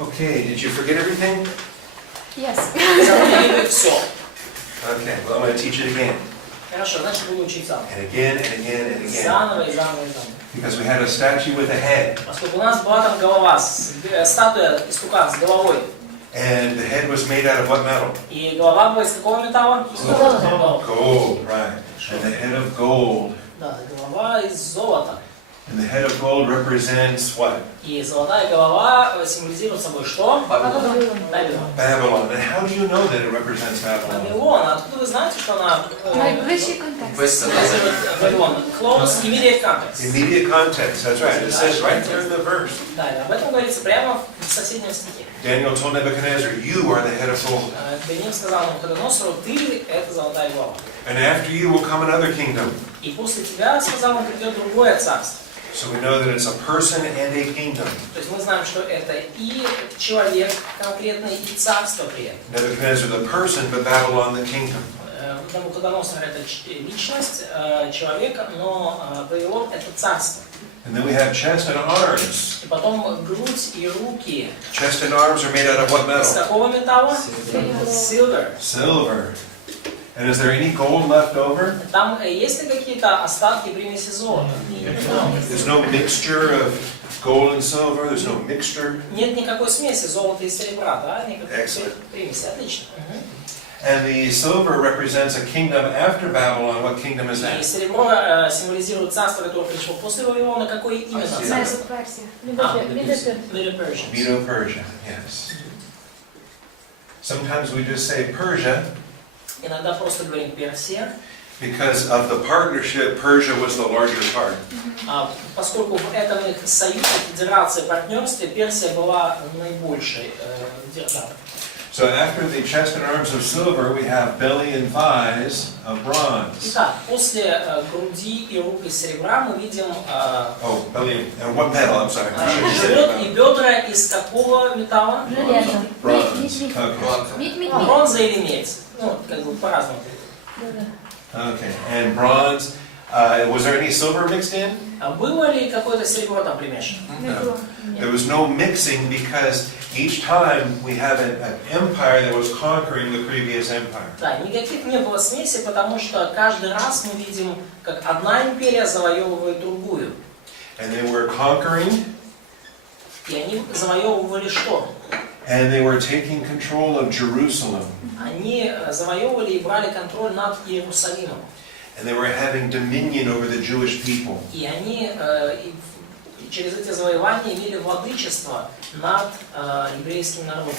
Okay, did you forget everything? Yes. Забыли все. Okay, well I'm going to teach it again. Хорошо, значит буду учить заново. And again and again and again. Заново и заново и заново. Because we had a statue with a head. Поскольку у нас была там голова, статуя истукан с головой. And the head was made out of what metal? И голова была из какого металла? Gold, right. And the head of gold. Да, голова из золота. And the head of gold represents what? И золотая голова символизирует собой что? Вавилон. Babylon. And how do you know that it represents Babylon? Вавилон. Откуда вы знаете, что она Найближчий контекст. символизирует Вавилон? Close, immediate context. Immediate context, that's right. It says right there in the verse. Да, об этом говорится прямо в соседнем стихе. Daniel told Nebuchadnezzar, you are the head of gold. Даниил сказал Навуходоносору, ты это золотая голова. And after you will come another kingdom. И после тебя, сказал он, придет другое царство. So we know that it's a person and a kingdom. То есть мы знаем, что это и человек конкретный, и царство при этом. Nebuchadnezzar the person, but Babylon the kingdom. Навуходоносор это личность, человек, но Вавилон это царство. And then we have chest and arms. И потом грудь и руки. Chest and arms are made out of what Из metal? какого металла? Silver. Silver. And is there any gold left over? Там есть ли какие-то остатки примеси золота? There's no mixture of gold and silver. There's no mixture. Нет никакой смеси золота и серебра, да? Никакой Excellent. примеси. Отлично. And the silver represents a kingdom after Babylon. What kingdom is И that? серебро символизирует царство, которое пришло после Вавилона. Какое именно царство? Персия. Medo-Persians. Medo-Persia. Yes. Sometimes we just say Persia. Иногда просто говорим Персия. Because of the partnership, Persia was the larger part. Поскольку в этом их союзе, федерации, партнерстве, Персия была наибольшей державой. So after the chest and arms of silver, we have belly and thighs of bronze. Итак, после груди и рук из серебра мы видим Oh, belly and what metal? I'm sorry. живот и бедра из какого металла? Железо. Bronze. Медь. Okay. Бронза или медь? Ну, как бы по-разному. Okay. And bronze. Was there any silver mixed in? Было ли какое-то серебро там примешано? No. There was no mixing because each time we have an empire that was conquering the previous empire. Да, никаких не было смеси, потому что каждый раз мы видим, как одна империя завоевывает другую. And they were conquering. И они завоевывали что? And they were taking control of Jerusalem. Они завоевывали и брали контроль над Иерусалимом. And they were having dominion over the Jewish people. И они через эти завоевания имели владычество над еврейским народом.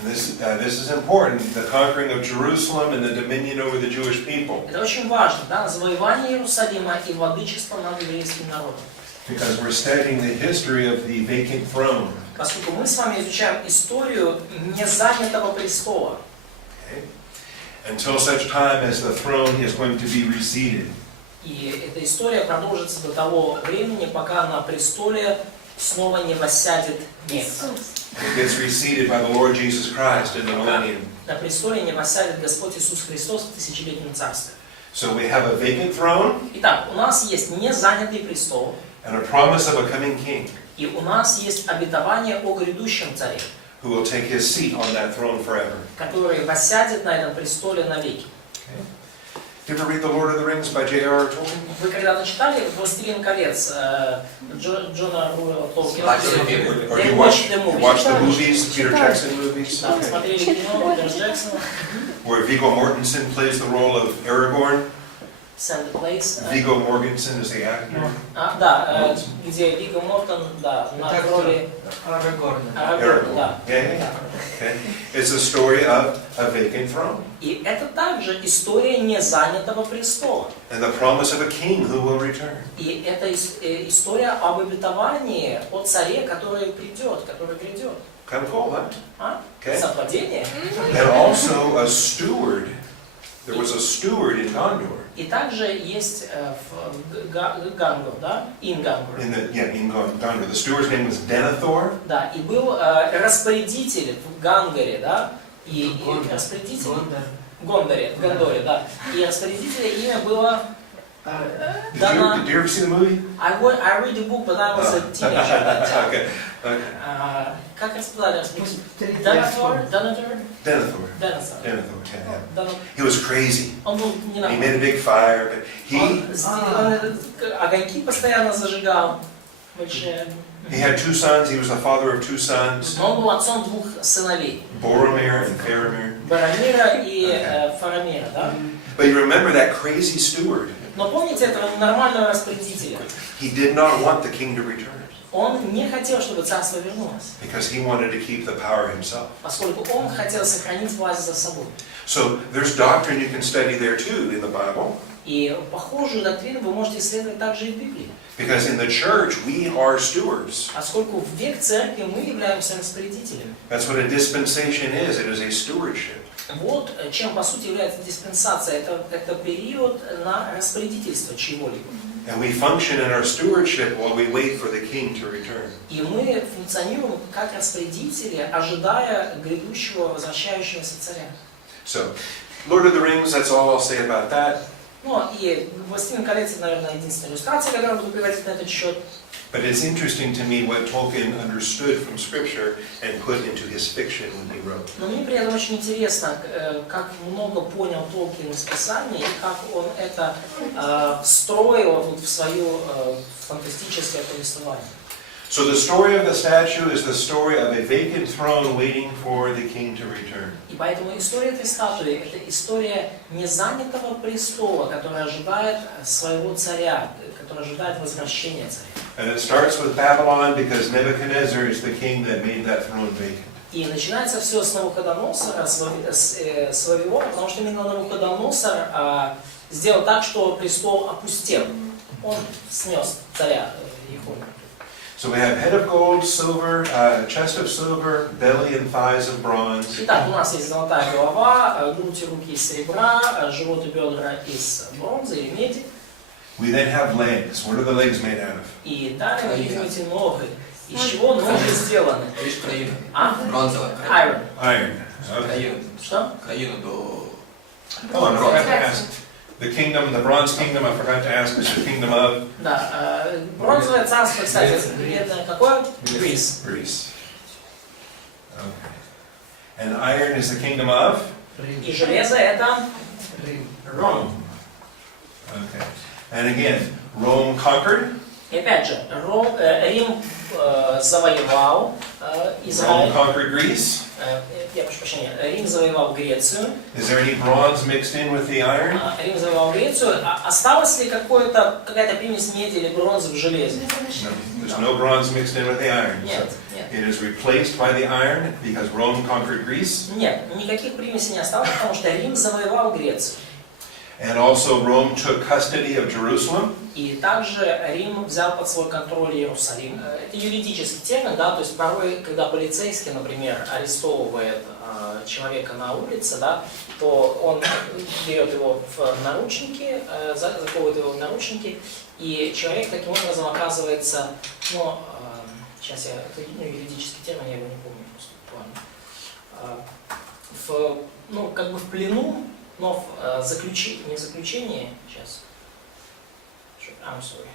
And this is important, the conquering of Jerusalem and the dominion over the Jewish people. Это очень важно, да, завоевание Иерусалима и владычество над еврейским народом. Because we're studying the history of the vacant throne. Поскольку мы с вами изучаем историю незанятого престола. Okay? Until such time as the throne is going to be reseated. И эта история продолжится до того времени, пока на престоле снова не воссядет некто. It gets reseated by the Lord Jesus Christ in the millennium. На престоле не воссядет Господь Иисус Христос в тысячелетнем царстве. So we have a vacant throne. Итак, у нас есть незанятый престол. And a promise of a coming king. И у нас есть обетование о грядущем царе, Who will take his seat on that throne forever. который воссядет на этом престоле навеки. Did you ever read The Lord of the Rings by J.R.R. Tolkien? Вы когда-то читали «Властелин колец» Джона Руэлла Толкина? Or you watched the movies, the Peter Jackson movies? Да, смотрели кино Питера Джексона. Where Viggo Mortensen plays the role of Aragorn. Send the Place. Viggo Mortensen is the actor. Да, где Вигго Мортон, да, на роли Арагорна. Арагорна, да. Yeah. Okay. It's a story of a vacant throne. И это также история незанятого престола. And the promise of a king who will return. И это история об обетовании о царе, который придет, который грядет. Kind of cool, huh? Okay. Совпадение. And also a steward. There was a steward in Gondor. И также есть в Гангор, да? In Gangor. In Gondor. The steward's name was Denethor. Да, и был распорядитель в Гангаре, да? И распорядитель... Гондоре, да. И распорядителя имя было Did you ever see the movie? I read the book, but I was a teenager at that time. Okay. Как расплавляться? Доnator? Denethor. He was crazy. Он был He ненормальный. made a big fire, but Он огоньки постоянно зажигал. he had 2 sons. He was the father of 2 sons, Он был отцом 2 сыновей. Boromir and Faramir. Барамира и Фарамира, да? But you remember that crazy steward? Но помните этого ненормального распорядителя? He did not want the king to return Он не хотел, чтобы царство вернулось, because he wanted to keep the power himself. поскольку он хотел сохранить власть за собой. So there's doctrine you can study there too in the Bible. И похожую доктрину вы можете исследовать также и в Библии. Because in the church we are stewards. Поскольку в век церкви мы являемся распорядителями. That's what a dispensation is. It is a stewardship. Вот чем по сути является диспенсация. Это период на распорядительство чего-либо. And we function in our stewardship while we wait for the king to return. И мы функционируем как распорядители, ожидая грядущего возвращающегося царя. So, Lord of the Rings, that's all I'll say about that. Ну и «Властелин колец» это, наверное, единственная иллюстрация, которую буду приводить на этот счет. But it's interesting to me what Tolkien understood from Scripture and put into his fiction when he wrote. Но мне при этом очень интересно, как много понял Толкин из Писания, и как он это встроил вот в свое фантастическое повествование. So the story of the statue is the story of a vacant throne waiting for the king to return. И поэтому история этой статуи – это история незанятого престола, который ожидает своего царя, который ожидает возвращения царя. And it starts with Babylon because Nebuchadnezzar is the king that made that throne vacant. И начинается все с Навуходоносора, с Вавилона, потому что именно Навуходоносор сделал так, что престол опустел. Он снес царя Ехония. So we have head of gold, silver, chest of silver, belly and thighs of bronze. Итак, у нас есть золотая голова, грудь и руки из серебра, живот и бедра из бронзы или меди. We then have legs. What are the legs made out of? И далее вы видите ноги. Из чего ноги сделаны? Бронзовая. Iron. Iron. Okay. Краину. Что? Краину до... Oh, I forgot to ask. The kingdom, the bronze kingdom, I forgot to ask, is the kingdom of? Да. Бронзовое царство, кстати, это какое? Greece. Greece. Okay. And iron is the kingdom of? И железо это Rome. Okay. And again, Rome conquered. И опять же, Рим завоевал Rome Израиль. conquered Greece. Я прошу прощения. Рим завоевал Грецию. Is there any bronze mixed in with the iron? Рим завоевал Грецию. Осталась ли какая-то примесь меди или бронзы в железе? No. There's no bronze mixed in with the iron. Нет, So нет. it is replaced by the iron because Rome conquered Greece. Нет, никаких примесей не осталось, потому что Рим завоевал Грецию. And also Rome took custody of Jerusalem. И также Рим взял под свой контроль Иерусалим. Это юридический термин, да, то есть порой, когда полицейский, например, арестовывает человека на улице, да, то он берет его в наручники, заковывает его в наручники, и человек таким образом оказывается, ну, сейчас это юридический термин, я его не помню просто буквально, как бы в плену, но не в заключении, сейчас, I'm sorry,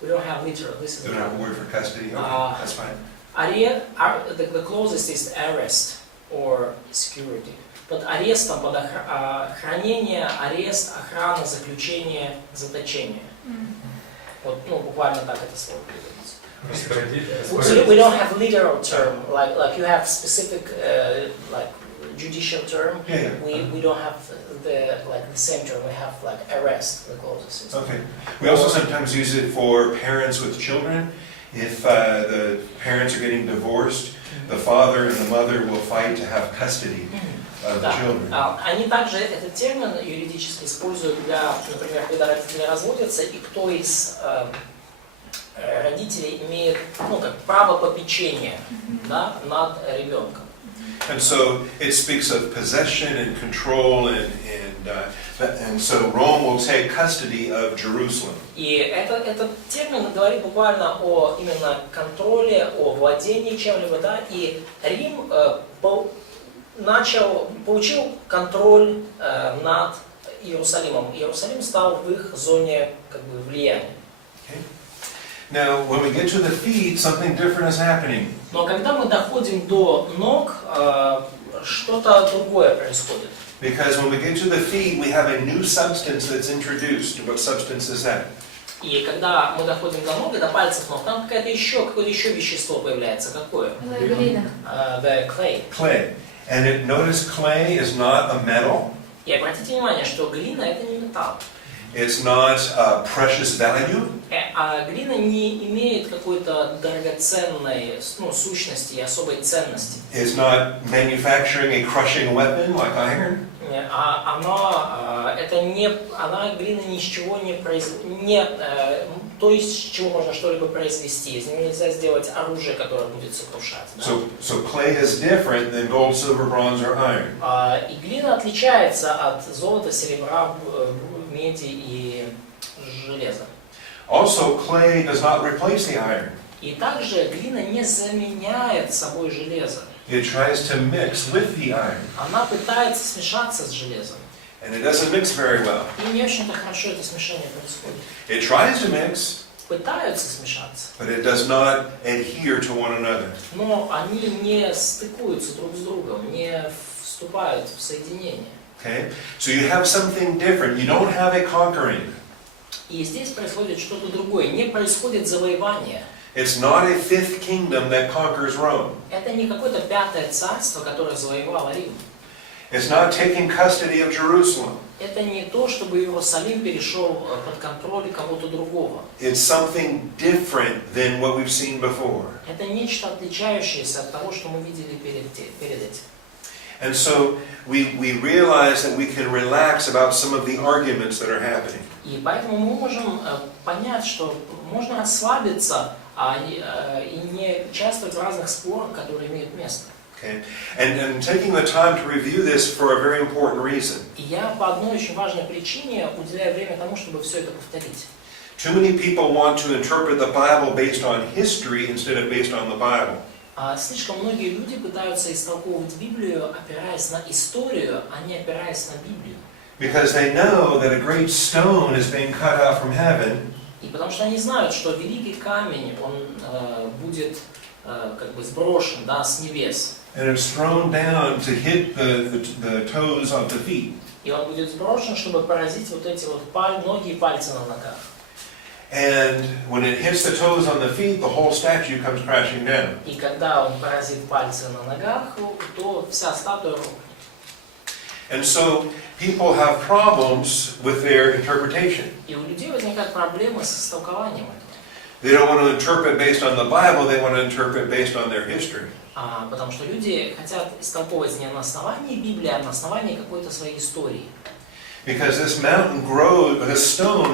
we don't have literal, this is Don't have a word for custody. Okay, that's fine. The closest is arrest or security. Под арестом, под хранение, арест, охрана, заключение, заточение. Вот, ну, буквально так это слово переводится. So we don't have literal term, like you have specific, like judicial term. Yeah. We don't have the same term. We have like arrest, the closest. Okay. We also sometimes use it for parents with children. If the parents are getting divorced, the father and the mother will fight to have custody of the children. Они также этот термин юридически используют для, например, когда родители разводятся, и кто из родителей имеет, ну, как право попечения, да, над ребенком. And so it speaks of possession and control, and so Rome will take custody of Jerusalem. И этот термин говорит буквально о именно контроле, о владении чем-либо, да, и Рим получил контроль над Иерусалимом. Иерусалим стал в их зоне как бы влияния. Okay? Now, when we get to the feet, something different is happening. Но когда мы доходим до ног, что-то другое происходит. Because when we get to the feet, we have a new substance that's introduced. What substance is that? И когда мы доходим до ног, до пальцев ног, там какое-то еще вещество появляется. Какое? Глина. The clay. Clay. And notice clay is not a metal. И обратите внимание, что глина это не металл. It's not precious value. А глина не имеет какой-то драгоценной сущности и особой ценности. It's not manufacturing a crushing weapon like iron. Глина ни из чего не то, из чего можно что-либо произвести. Из нее нельзя сделать оружие, которое будет сокрушать. Да? So clay is different than gold, silver, bronze, or iron. И глина отличается от золота, серебра, меди и железа. Also, clay does not replace the iron. И также глина не заменяет собой железо. It tries to mix with the iron. Она пытается смешаться с железом. And it doesn't mix very well. И не очень-то хорошо это смешение происходит. It tries to mix, Пытаются смешаться, but it does not adhere to one another. но они не стыкуются друг с другом, не вступают в соединение. Okay? So you have something different. You don't have a conquering. И здесь происходит что-то другое. Не происходит завоевание. It's not a fifth kingdom that conquers Rome. Это не какое-то пятое царство, которое завоевало Рим. It's not taking custody of Jerusalem. Это не то, чтобы Иерусалим перешел под контроль кого-то другого. It's something different than what we've seen before. Это нечто отличающееся от того, что мы видели перед этим. And so we realize that we can relax about some of the arguments that are happening. И поэтому мы можем понять, что можно расслабиться и не участвовать в разных спорах, которые имеют место. Okay? And taking the time to review this for a very important reason. И я по одной очень важной причине уделяю время тому, чтобы все это повторить. Too many people want to interpret the Bible based on history instead of based on the Bible. Слишком многие люди пытаются истолковывать Библию, опираясь на историю, а не опираясь на Библию. Because they know that a great stone is being cut out from heaven. И потому что они знают, что великий камень, он будет как бы сброшен, да, с небес. And it's thrown down to hit the toes of the feet. И он будет сброшен, чтобы поразить вот эти вот ноги и пальцы на ногах. And when it hits the toes on the feet, the whole statue comes crashing down. И когда он поразит пальцы на ногах, то вся статуя рухнет. And so people have problems with their interpretation. И у людей возникают проблемы с истолкованием этого. They don't want to interpret based on the Bible, they want to interpret based on their history. Потому что люди хотят истолковывать не на основании Библии, а на основании какой-то своей истории. Because this stone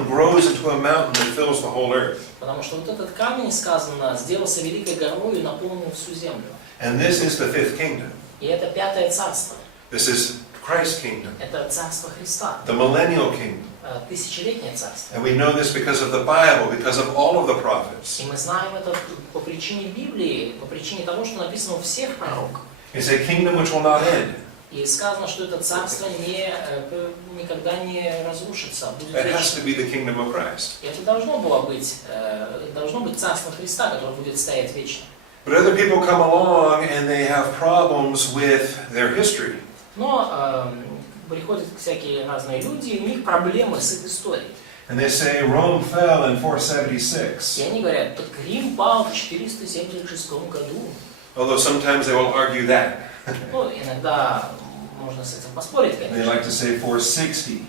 grows into a mountain that fills the whole earth. Потому что вот этот камень, сказано, сделался великой горой и наполнил всю землю. And this is the fifth kingdom. И это пятое царство. This is Christ's kingdom. Это царство Христа. The millennial kingdom. Тысячелетнее царство. And we know this because of the Bible, because of all of the prophets. И мы знаем это по причине Библии, по причине того, что написано у всех пророков. It's a kingdom which will not end. И сказано, что это царство никогда не разрушится, будет It has вечно. to be the kingdom of Christ. И это должно быть царство Христа, которое будет стоять вечно. But other people come along and they have problems with their history. Но приходят всякие разные люди, и у них проблемы с их историей. And they say Rome fell in 476. И они говорят, так Рим пал в 476 году. Although sometimes they will argue that. Ну, иногда можно с этим поспорить, They конечно. like to say 460.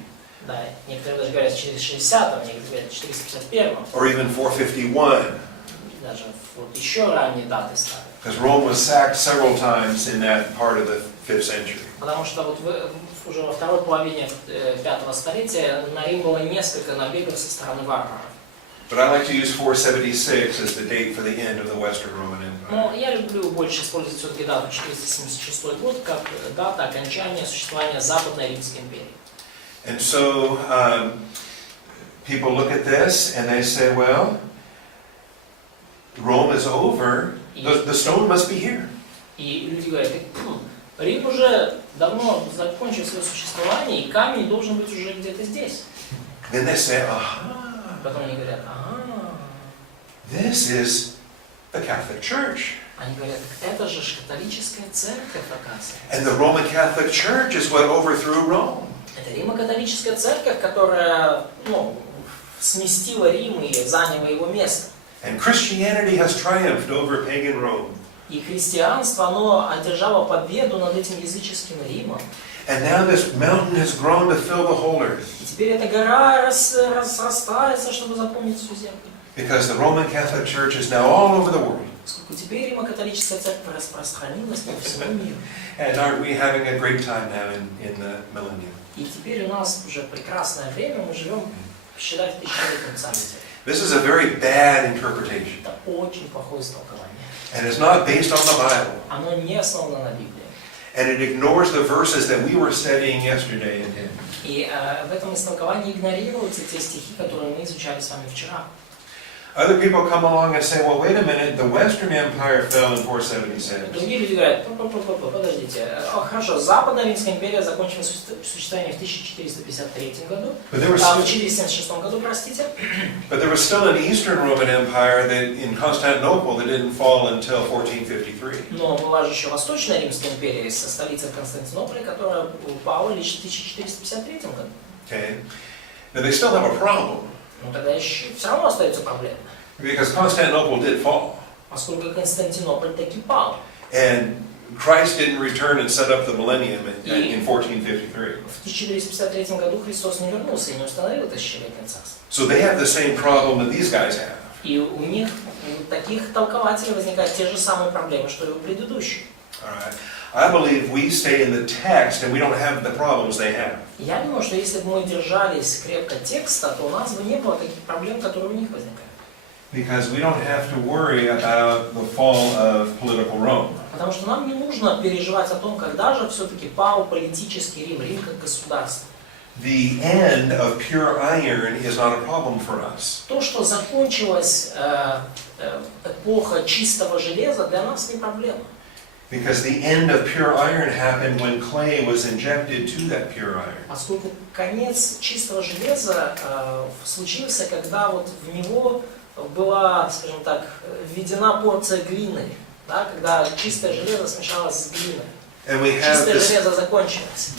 Да, некоторые даже говорят 460, некоторые говорят 451. Or even 451. Даже вот еще ранние даты ставят. Because Rome was sacked several times in that part of the 5th century. Потому что вот уже во второй половине 5-го столетия на Рим было несколько набегов со стороны варваров. But I like to use 476 as the date for the end of the Western Roman Empire. Но я люблю больше использовать все-таки дату 476 год как дата окончания существования Западной Римской империи. And so people look at this and they say, well, Rome is over, the stone must be here. И люди говорят, Рим уже давно закончил свое существование, и камень должен быть уже где-то здесь. Then they say, aha, Потом они говорят, this is the Catholic Church. они говорят, это же католическая церковь, оказывается. And the Roman Catholic Church is what overthrew Rome. Это Римо-католическая церковь, которая, сместила Рим и заняла его место. And Christianity has triumphed over pagan Rome. И христианство, оно одержало победу над этим языческим Римом. And now this mountain has grown to fill the whole earth. И теперь эта гора разрастается, чтобы заполнить всю землю. Because the Roman Catholic Church is now all over the world. Поскольку теперь Римо-католическая церковь распространилась по всему миру. And aren't we having a great time now in the millennium? И теперь у нас уже прекрасное время, мы живем, считай, в тысячелетнем саммите. This is a very bad interpretation. Это очень плохое истолкование. And it's not based on the Bible. Оно не основано на Библии. And it ignores the verses that we were studying yesterday in hymn. И в этом истолковании игнорируются те стихи, которые мы изучали с вами вчера. Other people come along and say, well, wait a minute, the Western Empire fell in 476. Другие люди говорят, подождите, хорошо, Западная Римская империя закончила существование в 1453 году, в 476 году, простите. But there was still an Eastern Roman Empire that in Constantinople that didn't fall until 1453. Но была же еще Восточная Римская империя со столицей в Константинополе, которая упала лишь в 1453 году. Okay? Now they still have a problem. Но тогда еще все равно остается проблема. Because Constantinople did fall. Поскольку Константинополь таки пал. And Christ didn't return and set up the millennium in 1453. В 1453 году Христос не вернулся и не установил тысячелетнее царство. So they have the same problem that these guys have. И у них, у таких толкователей, возникают те же самые проблемы, что и у предыдущих. All right. I believe we stay in the text and we don't have the problems they have. Я думаю, что если бы мы держались крепко текста, то у нас бы не было таких проблем, которые у них возникают. Because we don't have to worry about the fall of political Rome. Потому что нам не нужно переживать о том, когда же все-таки пал политический Рим, Рим как государство. The end of pure iron is not a problem for us. То, что закончилась эпоха чистого железа, для нас не проблема. Because the end of pure iron happened when clay was injected to that pure iron. Поскольку конец чистого железа случился, когда вот в него была, скажем так, введена порция глины, да, когда чистое железо смешалось с глиной. Чистое железо закончилось.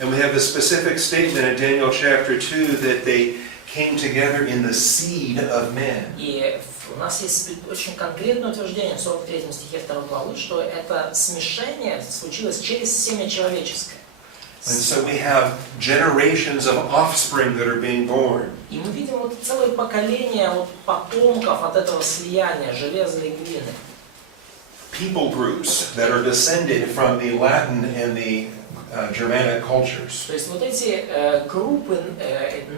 And we have this specific statement in Daniel chapter 2 that they came together in the seed of men. И у нас есть очень конкретное утверждение в 43 стихе 2 главы, что это смешение случилось через семя человеческое. And so we have generations of offspring that are being born. И мы видим вот целое поколение вот потомков от этого слияния железа и глины. People groups that are descended from the Latin and the Germanic cultures. То есть вот эти группы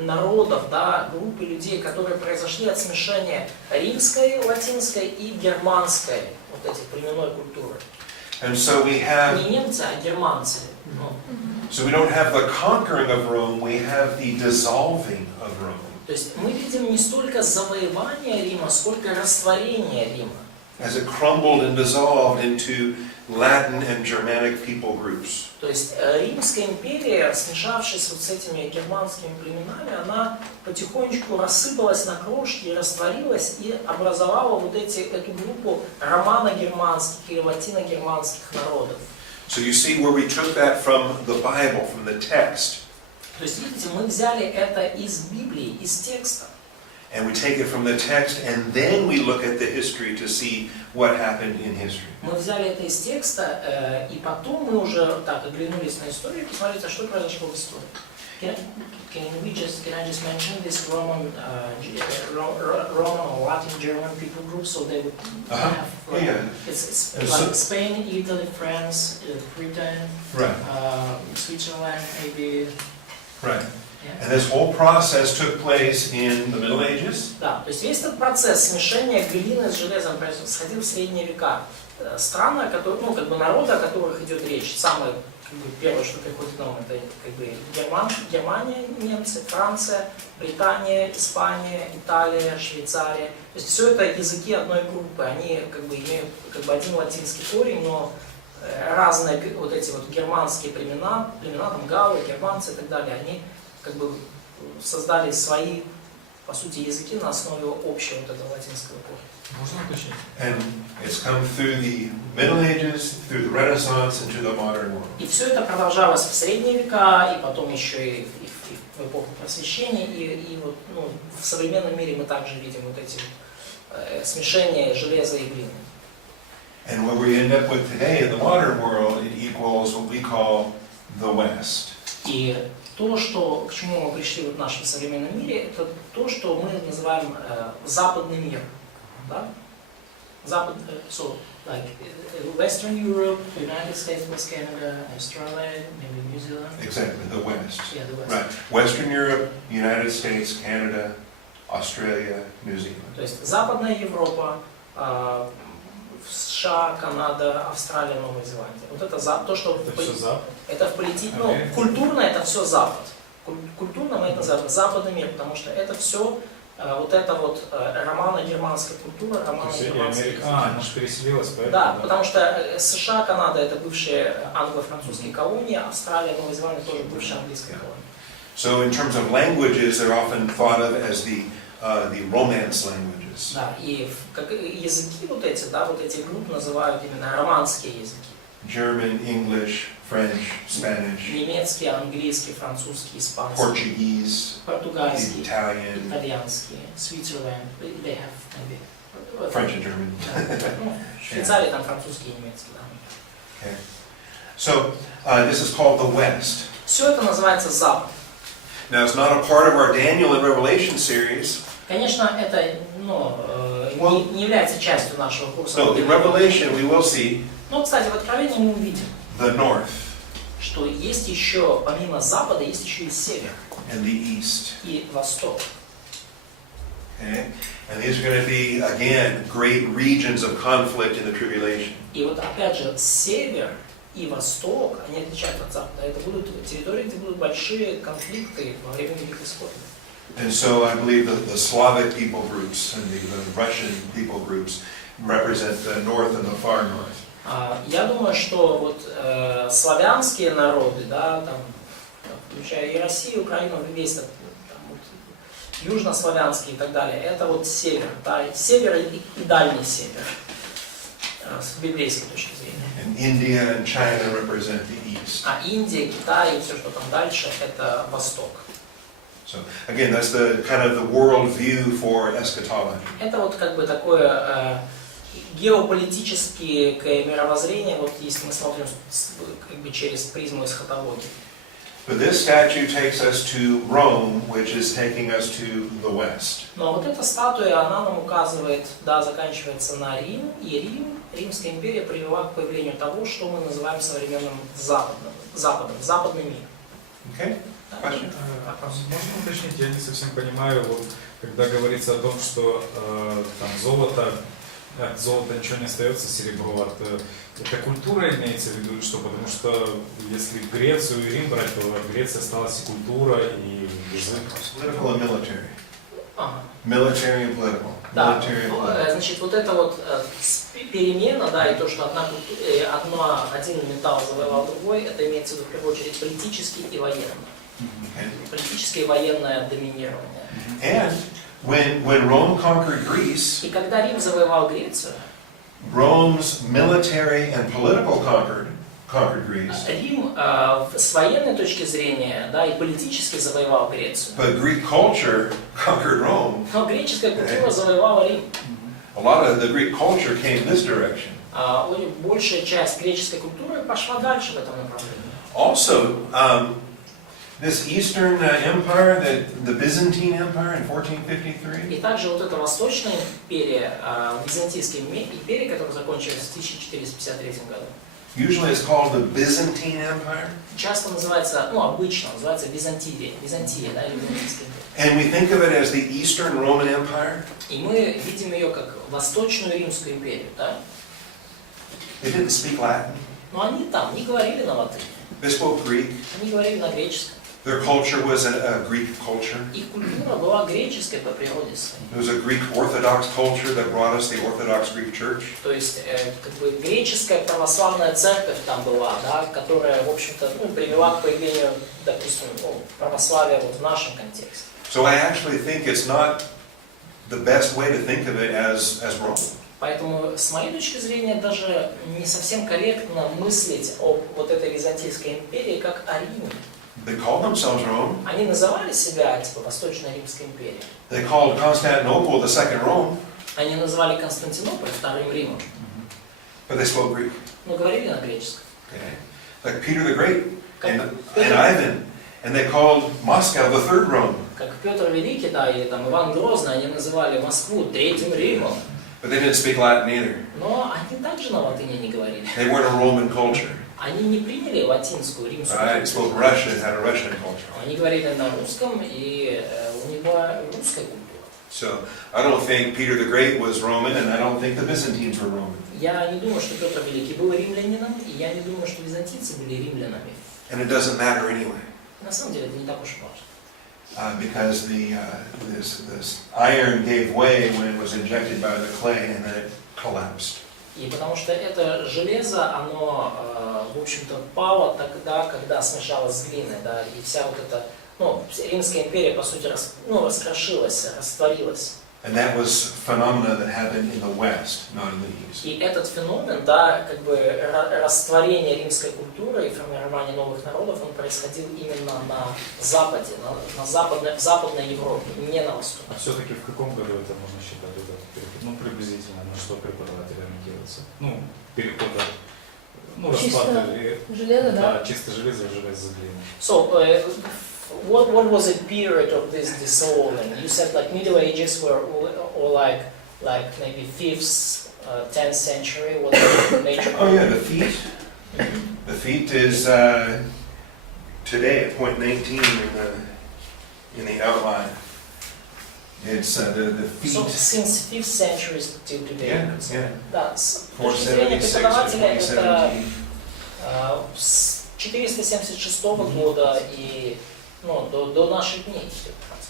народов, да, группы людей, которые произошли от смешения римской, латинской и германской, вот этих племенной культуры. And so we have, Не немцы, а германцы. so we don't have the conquering of Rome, we have the dissolving of Rome. То есть мы видим не столько завоевание Рима, сколько растворение Рима. As it crumbled and dissolved into Latin and Germanic people groups. То есть Римская империя, смешавшись вот с этими германскими племенами, она потихонечку рассыпалась на крошки и растворилась, и образовала вот эту группу романо-германских или латино-германских народов. So you see where we took that from the Bible, from the text. То есть, видите, мы взяли это из Библии, из текста. And we take it from the text, and then we look at the history to see what happened in history. Мы взяли это из текста, и потом мы уже так оглянулись на историю и посмотрели, что произошло в истории. Can I just mention this Roman or Latin German people group, so they would have it's like Spain, Italy, France, Britain, Switzerland, maybe. Right. And this whole process took place in the Middle Ages. Да, то есть весь этот процесс смешения глины с железом происходил в средние века. Страны, народы, о которых идет речь, самое первое, что приходит на ум, это Германия, немцы, Франция, Британия, Испания, Италия, Швейцария. То есть все это языки одной группы, они имеют один латинский корень, но разные вот эти вот германские племена, там галлы, германцы и так далее, они как бы создали свои, по сути, языки на основе общего вот этого латинского корня. Можно уточнить? And it's come through the Middle Ages, through the Renaissance, into the modern world. И все это продолжалось в средние века, и потом еще и в эпоху Просвещения, и вот, ну, в современном мире мы также видим вот эти смешения железа и глины. And what we end up with today in the modern world, it equals what we call the West. И то, что, к чему мы пришли вот в нашем современном мире, это то, что мы называем западный мир. Да? Запад, so, like Western Europe, United States, West Canada, Australia, maybe New Zealand. Exactly, the West. Yeah, the West. Right. Western Europe, United States, Canada, Australia, New Zealand. То есть Западная Европа, США, Канада, Австралия, Новая Зеландия. Вот это то, что Это все Запад? это ну, культурно это все Запад. Культурно мы это называем западный мир, потому что это все вот эта вот романо-германская культура, романо-германская язык. Она же переселилась, поэтому... Да, потому что США, Канада это бывшие англо-французские колонии, Австралия, Новая Зеландия тоже бывшая английская колония. So in terms of languages, they're often thought of as the Romance languages. Да, и как языки вот эти группы называют именно романские языки. German, English, French, Spanish, Немецкий, английский, французский, испанский, Portuguese, португальский, Italian, итальянский, Switzerland, they have maybe French and German. Ну, в Швейцарии там французский и немецкий, да. Okay. So this is called the West. Все это называется Запад. Now it's not a part of our Daniel and Revelation series. Конечно, это не является частью нашего курса. So in Revelation we will see Но, кстати, в Откровении мы увидим, the north что есть еще, помимо Запада, есть еще и Север and the east. и Восток. Okay? And these are going to be, again, great regions of conflict in the tribulation. И вот опять же, Север и Восток, они отличаются от Запада. Это будут территории, где будут большие конфликты во время Великой Скорби. And so I believe that the Slavic people groups and the Russian people groups represent the north and the far north. Я думаю, что вот славянские народы, да, там, включая и Россию, Украину, весь там, вот, южнославянские и так далее, это вот север, да, север и дальний север, с библейской точки зрения. And India and China represent the east. А Индия, Китай и все, что там дальше, это Восток. So again, that's the kind of the world view for eschatology. Это вот как бы такое геополитическое мировоззрение, вот если мы смотрим как бы через призму эсхатологии. But this statue takes us to Rome, which is taking us to the west. Но вот эта статуя, она нам указывает, да, заканчивается на Рим, и Римская империя привела к появлению того, что мы называем современным западный мир. Okay? Question? Можно уточнить? Я не совсем понимаю, вот, когда говорится о том, что там золото, от золота ничего не остается, серебро, это культура имеется в виду, что? Потому что если Грецию и Рим брать, то в Греции осталась и культура, и язык. Political and military. Ага. Military and political. Да, Military and political. значит, вот это вот перемена, да, и то, что один металл завоевал другой, это имеется в виду в первую очередь политический и военный. Okay. Политическое и военное доминирование. And when Rome conquered Greece, И когда Рим завоевал Грецию, Rome's military and political conquered Greece. Рим с военной точки зрения, да, и политически завоевал Грецию. But Greek culture conquered Rome. Но греческая культура завоевала Рим. A lot of the Greek culture came this direction. Большая часть греческой культуры пошла дальше в этом направлении. Also, this Eastern Empire, the Byzantine Empire in 1453. И также вот эта Восточная империя, Византийская империя, которая закончилась в 1453 году. Usually it's called the Byzantine Empire. Часто называется, обычно называется Византия, да, или Византийская империя. And we think of it as the Eastern Roman Empire. И мы видим ее как Восточную Римскую империю, да? They didn't speak Latin. Но они там не говорили на латыни, They spoke Greek. они говорили на греческом. Their culture was a Greek culture. Их культура была греческой по природе своей. It was a Greek Orthodox culture that brought us the Orthodox Greek Church. То есть, как бы греческая православная церковь там была, да, которая, в общем-то, привела к появлению, допустим, православия вот в нашем контексте. So I actually think it's not the best way to think of it as Rome. Поэтому, с моей точки зрения, даже не совсем корректно мыслить об вот этой Византийской империи как о Риме. They called themselves Rome. Они называли себя, типа, Восточной Римской империей. They called Constantinople the second Rome. Они называли Константинополь вторым Римом. But they spoke Greek. Но говорили на греческом. Okay. Like Peter the Great and Петр, Ivan. And they called Moscow the third Rome. как Петр Великий, да, или там Иван Грозный, они называли Москву Третьим Римом. But they didn't speak Latin either. Но они также на латыни не говорили. They weren't a Roman culture. Они не приняли латинскую, римскую Right? культуру. Spoke Russian, had a Russian culture. Они говорили на русском, и у них была русская культура. So I don't think Peter the Great was Roman, and I don't think the Byzantines were Roman. Я не думаю, что Петр Великий был римлянином, и я не думаю, что византийцы были римлянами. And it doesn't matter anyway, На самом деле это не так уж и важно. because this iron gave way when it was injected by the clay, and then it collapsed. И потому что это железо, оно, в общем-то, пало тогда, когда смешалось с глиной, да, и вся вот эта, Римская империя, по сути, раскрошилась, растворилась. And that was phenomena that happened in the West, not in the East. И этот феномен, да, как бы растворение римской культуры и формирование новых народов, он происходил именно на Западе, в Западной Европе, не на Востоке. А все-таки в каком году это можно считать этот переход? Приблизительно, на что преподаватель ориентируется? Переход от, распад или... Железо, да? Да, чисто железо глина. So, what was the period of this dissolving? You said like Middle Ages or like maybe 5th, 10th century. What was the major? Oh yeah, the feet. The feet is today at point 19 in the outline. It's the feet. So since 5th century till today. Yeah. Да, с точки зрения 476 преподавателя это 2017. с 476 года и до наших дней.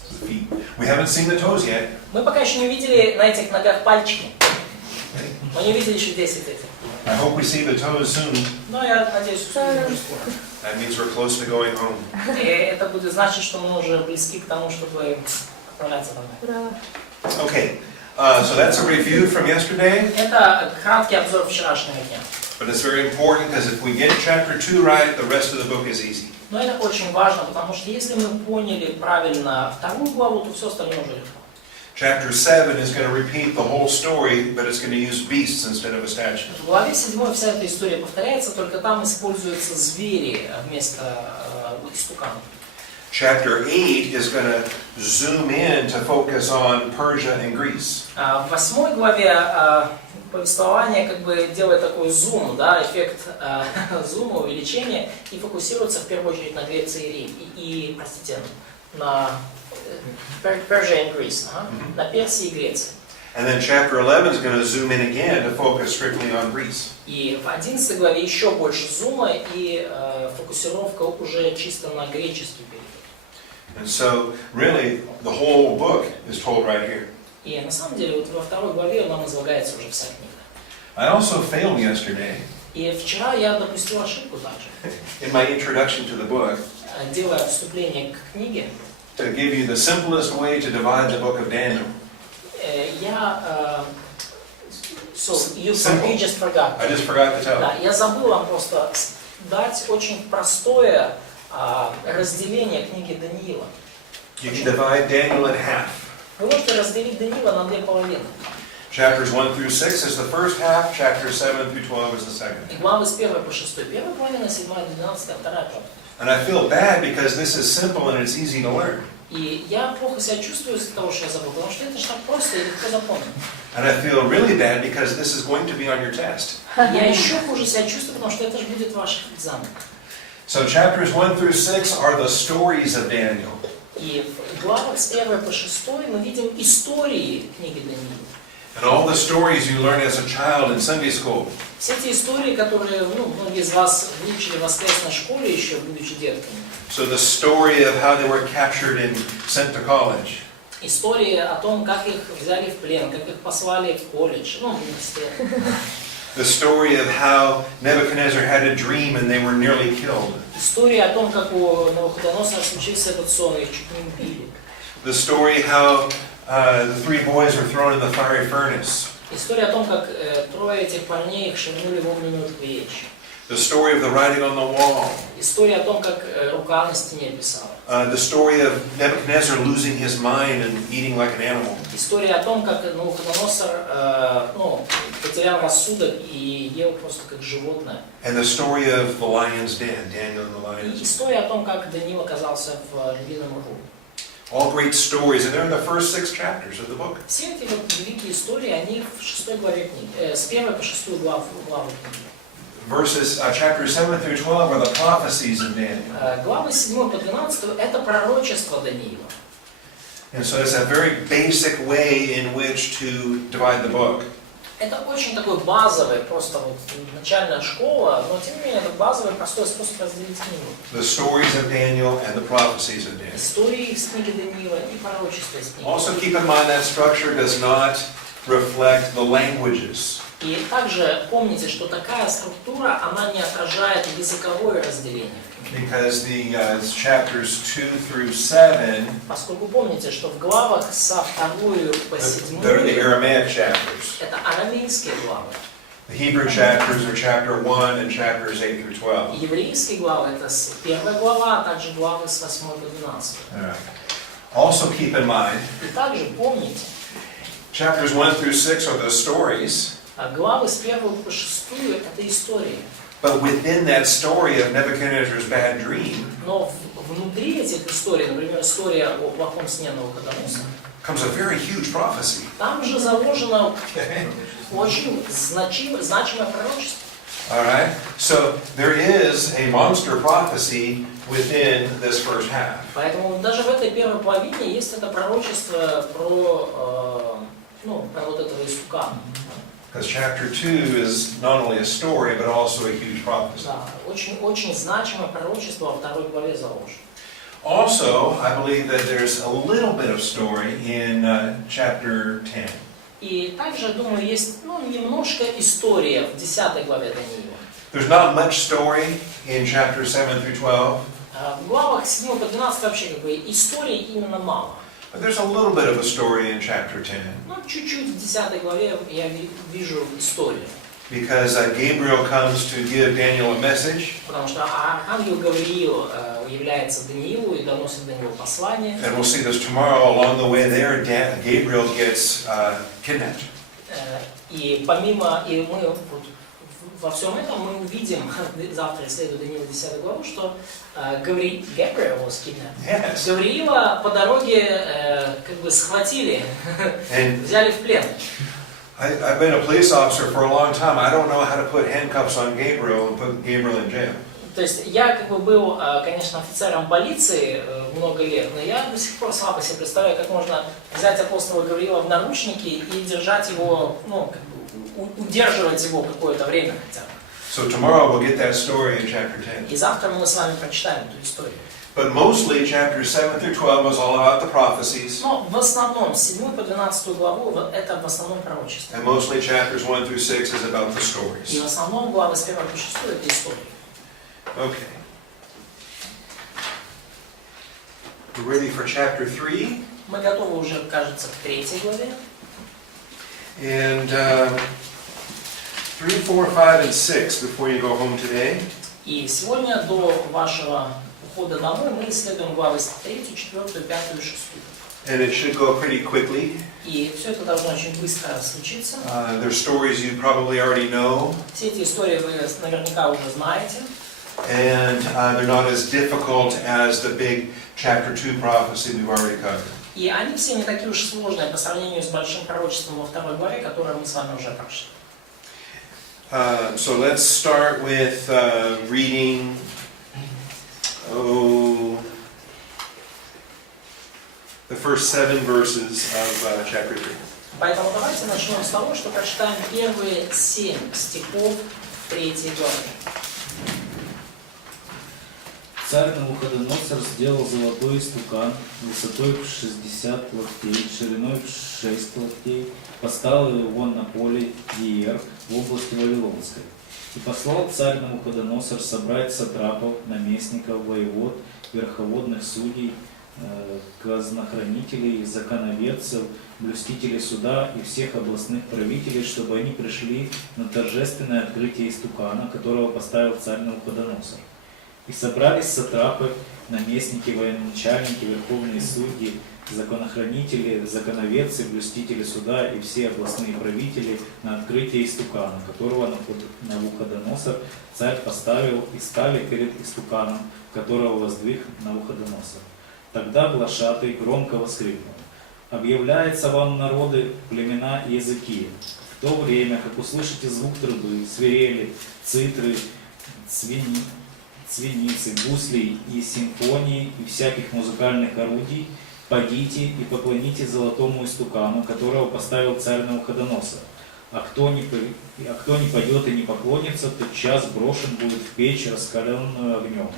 The feet. We haven't seen the toes yet. Мы пока еще не видели на этих ногах пальчики. Мы не видели еще 10 этих. I hope we see the toes soon. Но я надеюсь, что уже скоро. That means we're close to going home. И это будет значить, что мы уже близки к тому, чтобы отправляться домой. Ура. Okay, so that's a review from yesterday. Это краткий обзор вчерашнего дня. But it's very important because if we get chapter 2 right, the rest of the book is easy. Но это очень важно, потому что если мы поняли правильно вторую главу, то все остальное уже легко. Chapter 7 is going to repeat the whole story, but it's going to use beasts instead of a statue. В главе 7 вся эта история повторяется, только там используются звери вместо истуканов. Chapter 8 is going to zoom in to focus on Persia and Greece. В 8 главе повествование как бы делает такой зум, да, эффект зума, увеличения, и фокусируется в первую очередь на Греции и Рим, простите, на Persia and Greece, на Персии и Греции. And then chapter 11 is going to zoom in again to focus strictly on Greece. И в 11 главе еще больше зума и фокусировка уже чисто на греческий период. And so, really, the whole book is told right here. И на самом деле вот во второй главе нам излагается уже вся книга. I also failed yesterday И вчера я допустил ошибку также, in my introduction to the book делая вступление к книге. to give you the simplest way to divide the book of Daniel. You just forgot. I just forgot to tell. Да, я забыл вам просто дать очень простое разделение книги Даниила. You can divide Daniel in half. Вы можете разделить Даниила на две половины. Chapters 1 through 6 is the first half, chapters 7 through 12 is the second. И главы с 1 по 6. Первая половина, 7, 12, вторая половина. And I feel bad because this is simple and it's easy to learn. И я плохо себя чувствую из-за того, что я забыл, потому что это же так просто и легко запомнить. And I feel really bad because this is going to be on your test. Я еще хуже себя чувствую, потому что это же будет в ваших экзаменах. So chapters 1 through 6 are the stories of Daniel. И в главах с 1 по 6 мы видим истории книги Даниила. And all the stories you learn as a child in Sunday school. Все эти истории, которые многие из вас выучили в воскресной школе еще, будучи детками. So the story of how they were captured and sent to college. Истории о том, как их взяли в плен, как их послали в колледж, в университет. The story of how Nebuchadnezzar had a dream and they were nearly killed. История о том, как у Навуходоносора случился этот сон, их чуть не убили. The story how the three boys were thrown in the fiery furnace. История о том, как трое этих парней их швырнули в огненную печь. The story of the writing on the wall. История о том, как рука на стене писала. The story of Nebuchadnezzar losing his mind and eating like an animal. История о том, как Навуходоносор потерял рассудок и ел просто как животное. And the story of the lion's den, Daniel and the lion's И den. история о том, как Даниил оказался в львином рву. All great stories, and they're in the first 6 chapters of the book. Все эти великие истории, они в 6 главе книги, с 1 по 6 главу книги. Chapters 7 through 12 are the prophecies of Daniel. Главы с 7 по 12 это пророчество Даниила. And so it's a very basic way in which to divide the book. Это очень такой базовый, просто вот начальная школа, но тем не менее это базовый простой способ разделить книгу. The stories of Daniel and the prophecies of Daniel. Истории из книги Даниила и пророчества из книги. Also keep in mind that structure does not reflect the languages. И также помните, что такая структура, она не отражает языковое разделение в книге. Because the chapters 2 through 7, Поскольку помните, что в главах со 2 по 7 they're the Aramaic chapters. это арамейские главы. The Hebrew chapters are chapter 1 and chapters 8 through 12. Еврейские главы это 1 глава, а также главы с 8 по 12. Also keep in mind, И также помните, chapters 1 through 6 are the stories, главы с 1 по 6 это истории. but within that story of Nebuchadnezzar's bad dream Но внутри этих историй, например, история о плохом сне Навуходоносора, comes a very huge prophecy. там же заложено очень значимое пророчество. All right? So there is a monster prophecy within this first half. Поэтому даже в этой первой половине есть это пророчество про вот этого истукана. Because chapter 2 is not only a story, but also a huge prophecy. Да, очень значимое пророчество во 2 главе заложено. Also, I believe that there's a little bit of story in chapter 10. И также, думаю, есть немножко история в 10 главе Даниила. There's not much story in chapters 7 through 12, В главах с 7 по 12 вообще истории именно мало. but there's a little bit of a story in chapter 10. Но чуть-чуть в 10 главе я вижу историю. Because Gabriel comes to give Daniel a message, Потому что архангел Гавриил является Даниилу и доносит до него послание. and we'll see this tomorrow. Along the way there, Gabriel gets kidnapped. И мы во всем этом мы увидим, завтра исследуя Даниила 10 главу, что Гавриил was kidnapped. Yes. Гавриила по дороге схватили, взяли в плен. I've been a police officer for a long time. I don't know how to put handcuffs on Gabriel and put Gabriel in jail. То есть я был, конечно, офицером полиции много лет, но я до сих пор слабо себе представляю, как можно взять апостола Гавриила в наручники и держать его, удерживать его какое-то время хотя бы. So tomorrow we'll get that story in chapter 10. И завтра мы с вами прочитаем эту историю. But mostly chapters 7 through 12 was all about the prophecies. Но в основном, с 7 по 12 главу, это в основном пророчество. And mostly chapters 1 through 6 is about the И stories. в основном главы с 1 по 6 это истории. Okay. We're ready for chapter 3. Мы готовы уже, кажется, к 3 главе. And 3, 4, 5, and 6 before you go home today. И сегодня до вашего ухода домой мы исследуем главы 3, 4, 5 и 6. And it should go pretty quickly. И все это должно очень быстро случиться. They're stories you probably already know. Все эти истории вы наверняка уже знаете. And they're not as difficult as the big chapter 2 prophecy we've already covered. И они все не такие уж сложные по сравнению с большим пророчеством во 2 главе, которое мы с вами уже прошли. So let's start with reading the first 7 verses of chapter 3. Поэтому давайте начнем с того, что прочитаем первые 7 стихов 3 главы. Царь Навуходоносор сделал золотой истукан высотой в 60 локтей, шириной в 6 локтей, поставил его на поле Иер в области Вавилонской. И послал царь Навуходоносор собрать сатрапов, наместников, воевод, верховодных судей, казнохранителей, законоведцев, блюстителей суда и всех областных правителей, чтобы они пришли на торжественное открытие истукана, которого поставил царь Навуходоносор. И собрались сатрапы, наместники, военачальники, верховные судьи, законохранители, законоведцы, блюстители суда и все областные правители на открытие истукана, которого Навуходоносор царь поставил, и стали перед истуканом, которого воздвиг Навуходоносор. Тогда глашатый громко воскликнул: «Объявляется вам, народы, племена и языки, в то время, как услышите звук трубы, свирели, цитры, звеницы, гуслей и симфонии и всяких музыкальных орудий, подите и поклоните золотому истукану, которого поставил царь Навуходоносор. А кто не пойдет и не поклонится, тот час брошен будет в печь, раскаленную огнем.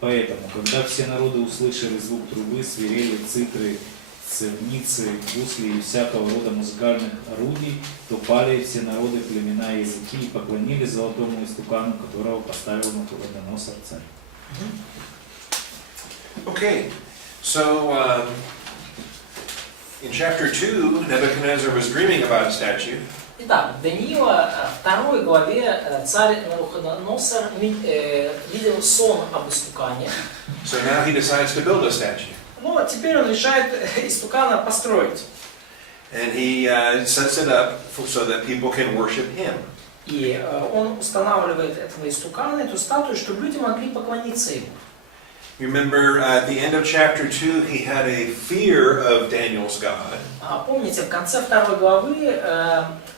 Поэтому, когда все народы услышали звук трубы, свирели, цитры, цевницы, гусли и всякого рода музыкальных орудий, то пали все народы, племена и языки и поклонили золотому истукану, которого поставил Навуходоносор царь». Okay, so in chapter 2, Nebuchadnezzar was dreaming about a statue. Итак, в Даниила 2 главе царь Навуходоносор видел сон об истукане. So now he decides to build a statue. Ну, а теперь он решает истукана построить. And he sets it up so that people can worship him. И он устанавливает этого истукана, эту статую, чтобы люди могли поклониться ему. Remember, at the end of chapter 2, he had a fear of Daniel's God. Помните, в конце 2 главы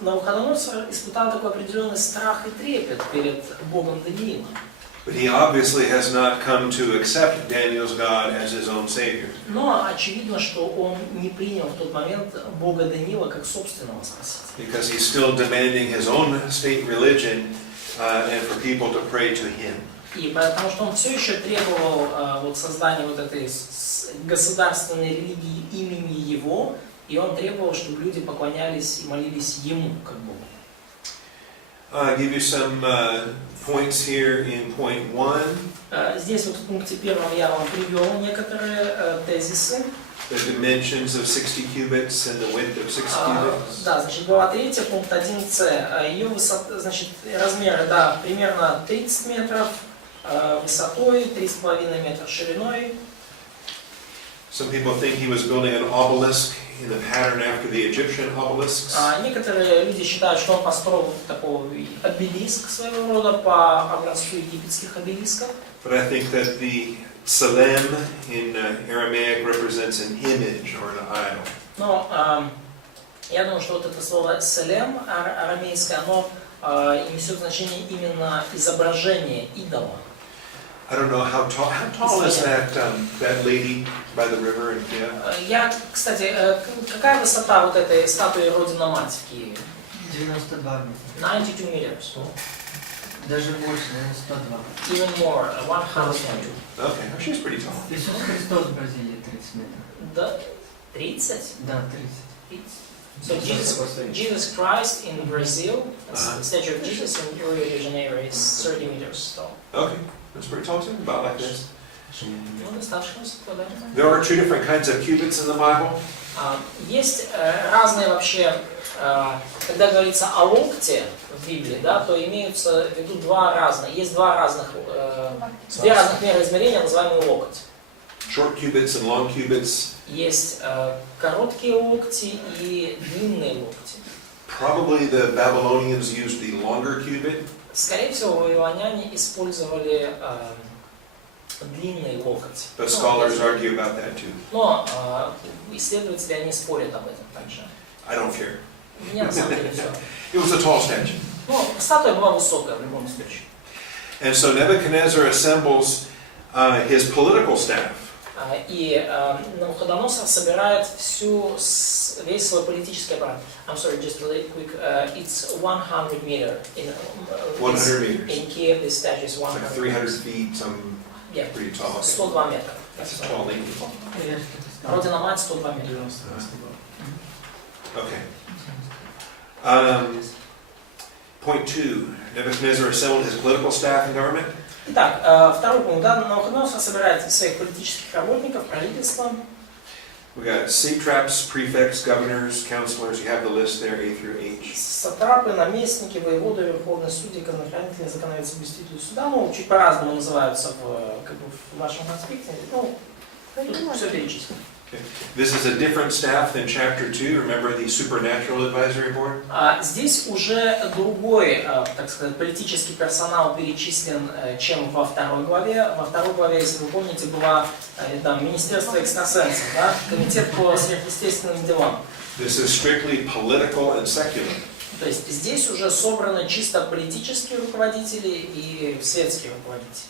Навуходоносор испытал такой определенный страх и трепет перед Богом Даниила. But he obviously has not come to accept Daniel's God as his own savior. Но очевидно, что он не принял в тот момент Бога Даниила как собственного спасителя. Because he's still demanding his own state religion and for people to pray to him. И потому что он все еще требовал создания этой государственной религии имени его, и он требовал, чтобы люди поклонялись и молились ему, как Богу. I'll give you some points here in point 1. Здесь в пункте 1 я вам привел некоторые тезисы. The dimensions of 60 cubits and the width of 60 cubits. Да, значит, глава 3, пункт 1c. Ее высота, значит, размеры, да, примерно 30 метров высотой, 3,5 метра шириной. Some people think he was building an obelisk in the pattern after the Egyptian obelisks. Некоторые люди считают, что он построил такой обелиск своего рода по образцу египетских обелисков. But I think that the Salem in Aramaic represents an image or an idol. Но я думаю, что это слово «селем» арамейское, оно несет значение именно изображения идола. I don't know how tall is that lady by the river in Kiev? Кстати, какая высота этой статуи Родина-Мать в Киеве? 92 метра. 92 meters. Даже больше, наверное, 102. Even more, 100 Okay, well, she's pretty tall. Иисус Христос в Бразилии 30 метров. Да, 30? Да, 30. So Jesus Christ in Brazil, the statue of Jesus in Rio de Janeiro is 30 meters tall. Okay, that's pretty tall too, about like this. Ну, достаточно высоко, да. There are two different kinds of cubits in the Bible. Есть разные вообще, когда говорится о локте в Библии, да, то имеются в виду есть две разных меры измерения, называемые локоть. Short cubits and long cubits. Есть короткие локти и длинные локти. Probably the Babylonians used the longer cubit. Скорее всего, вавилоняне использовали длинный локоть. But scholars argue about that too. Но исследователи, они спорят об этом также. I don't care. Мне на самом деле все. It was a tall statue. Но статуя была высокая в любом случае. And so Nebuchadnezzar assembles his political staff. И Навуходоносор собирает весь свой политический аппарат. I'm sorry, just really quick. It's 100 meters. 100 meters. In Kiev, this statue is It's 100 like 300 feet, some Yeah. pretty tall. Okay. 102 метра. That's a tall lady. Родина мать 102 метра. Okay. Point 2. Nebuchadnezzar assembled his political staff and government. Итак, второй пункт. Да, Навуходоносор собирает своих политических работников, правительство. We got satraps, prefects, governors, counselors. You have the list there, A through H. Сатрапы, наместники, воеводы, верховные судьи, канонхранители, законоведы, блюстители суда. Ну, чуть по-разному называются в вашем конспекте. Ну, тут все перечислено. Okay. This is a different staff than chapter 2. Remember the supernatural advisory board? Здесь уже другой, так сказать, политический персонал перечислен, чем во второй главе. Во второй главе, если вы помните, было там, Министерство экстрасенсов, да? Комитет по сверхъестественным делам. This is strictly political and secular. То есть здесь уже собраны чисто политические руководители и светские руководители.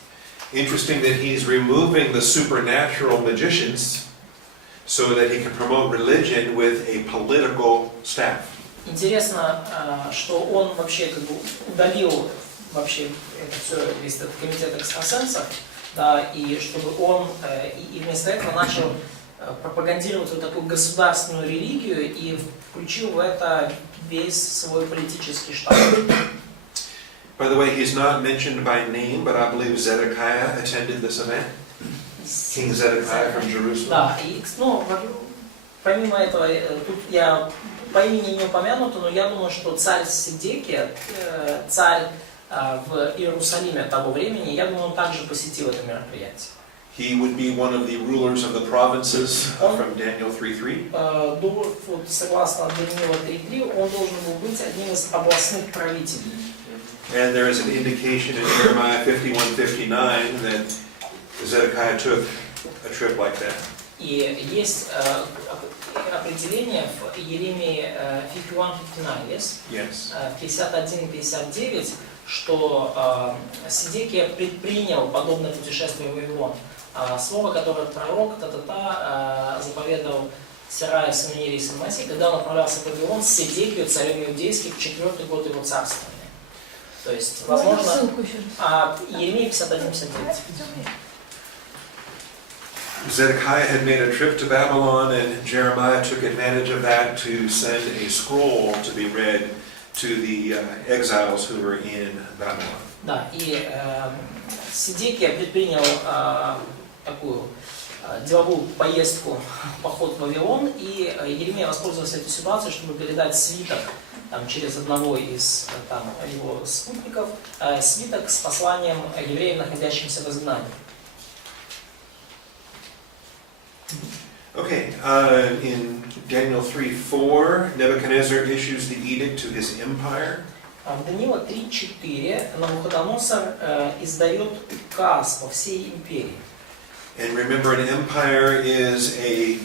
Interesting that he's removing the supernatural magicians so that he can promote religion with a political staff. Интересно, что он вообще как бы удалил вообще это все, весь этот комитет экстрасенсов, да, и чтобы он и вместо этого начал пропагандировать вот такую государственную религию и включил в это весь свой политический штаб. By the way, he's not mentioned by name, but I believe Zedekiah attended this event. King Zedekiah from Jerusalem. Да, и, ну, помимо этого, тут я по имени не упомянуто, но я думаю, что царь Седекия, царь в Иерусалиме того времени, я думаю, он также посетил это мероприятие. He would be one of the rulers of the provinces from Daniel 3:3. Вот, согласно Даниила 3:3, он должен был быть одним из областных правителей. And there is an indication in Jeremiah 51:59 that Zedekiah took a trip like that. И есть определение в Иеремии 51:59, Yes. 51-59, что Седекия предпринял подобное путешествие в Вавилон. Слово, которое пророк заповедовал Серая, сыну Нерии, сыну Моисея, когда он отправлялся в Вавилон с Седекию, царем иудейским, в 4-й год его царствования. То есть, возможно, Иеремия 51-59. Zedekiah had made a trip to Babylon, and Jeremiah took advantage of that to send a scroll to be read to the exiles who were in Babylon. Да, и Седекия предпринял такую деловую поездку, поход в Вавилон, и Иеремия воспользовался этой ситуацией, чтобы передать свиток там, через одного из там, его спутников, свиток с посланием евреям, находящимся в изгнании. Okay, in Daniel 3:4, Nebuchadnezzar issues the edict to his empire. В Даниила 3:4 Навуходоносор издает указ по всей империи. And remember, an empire is a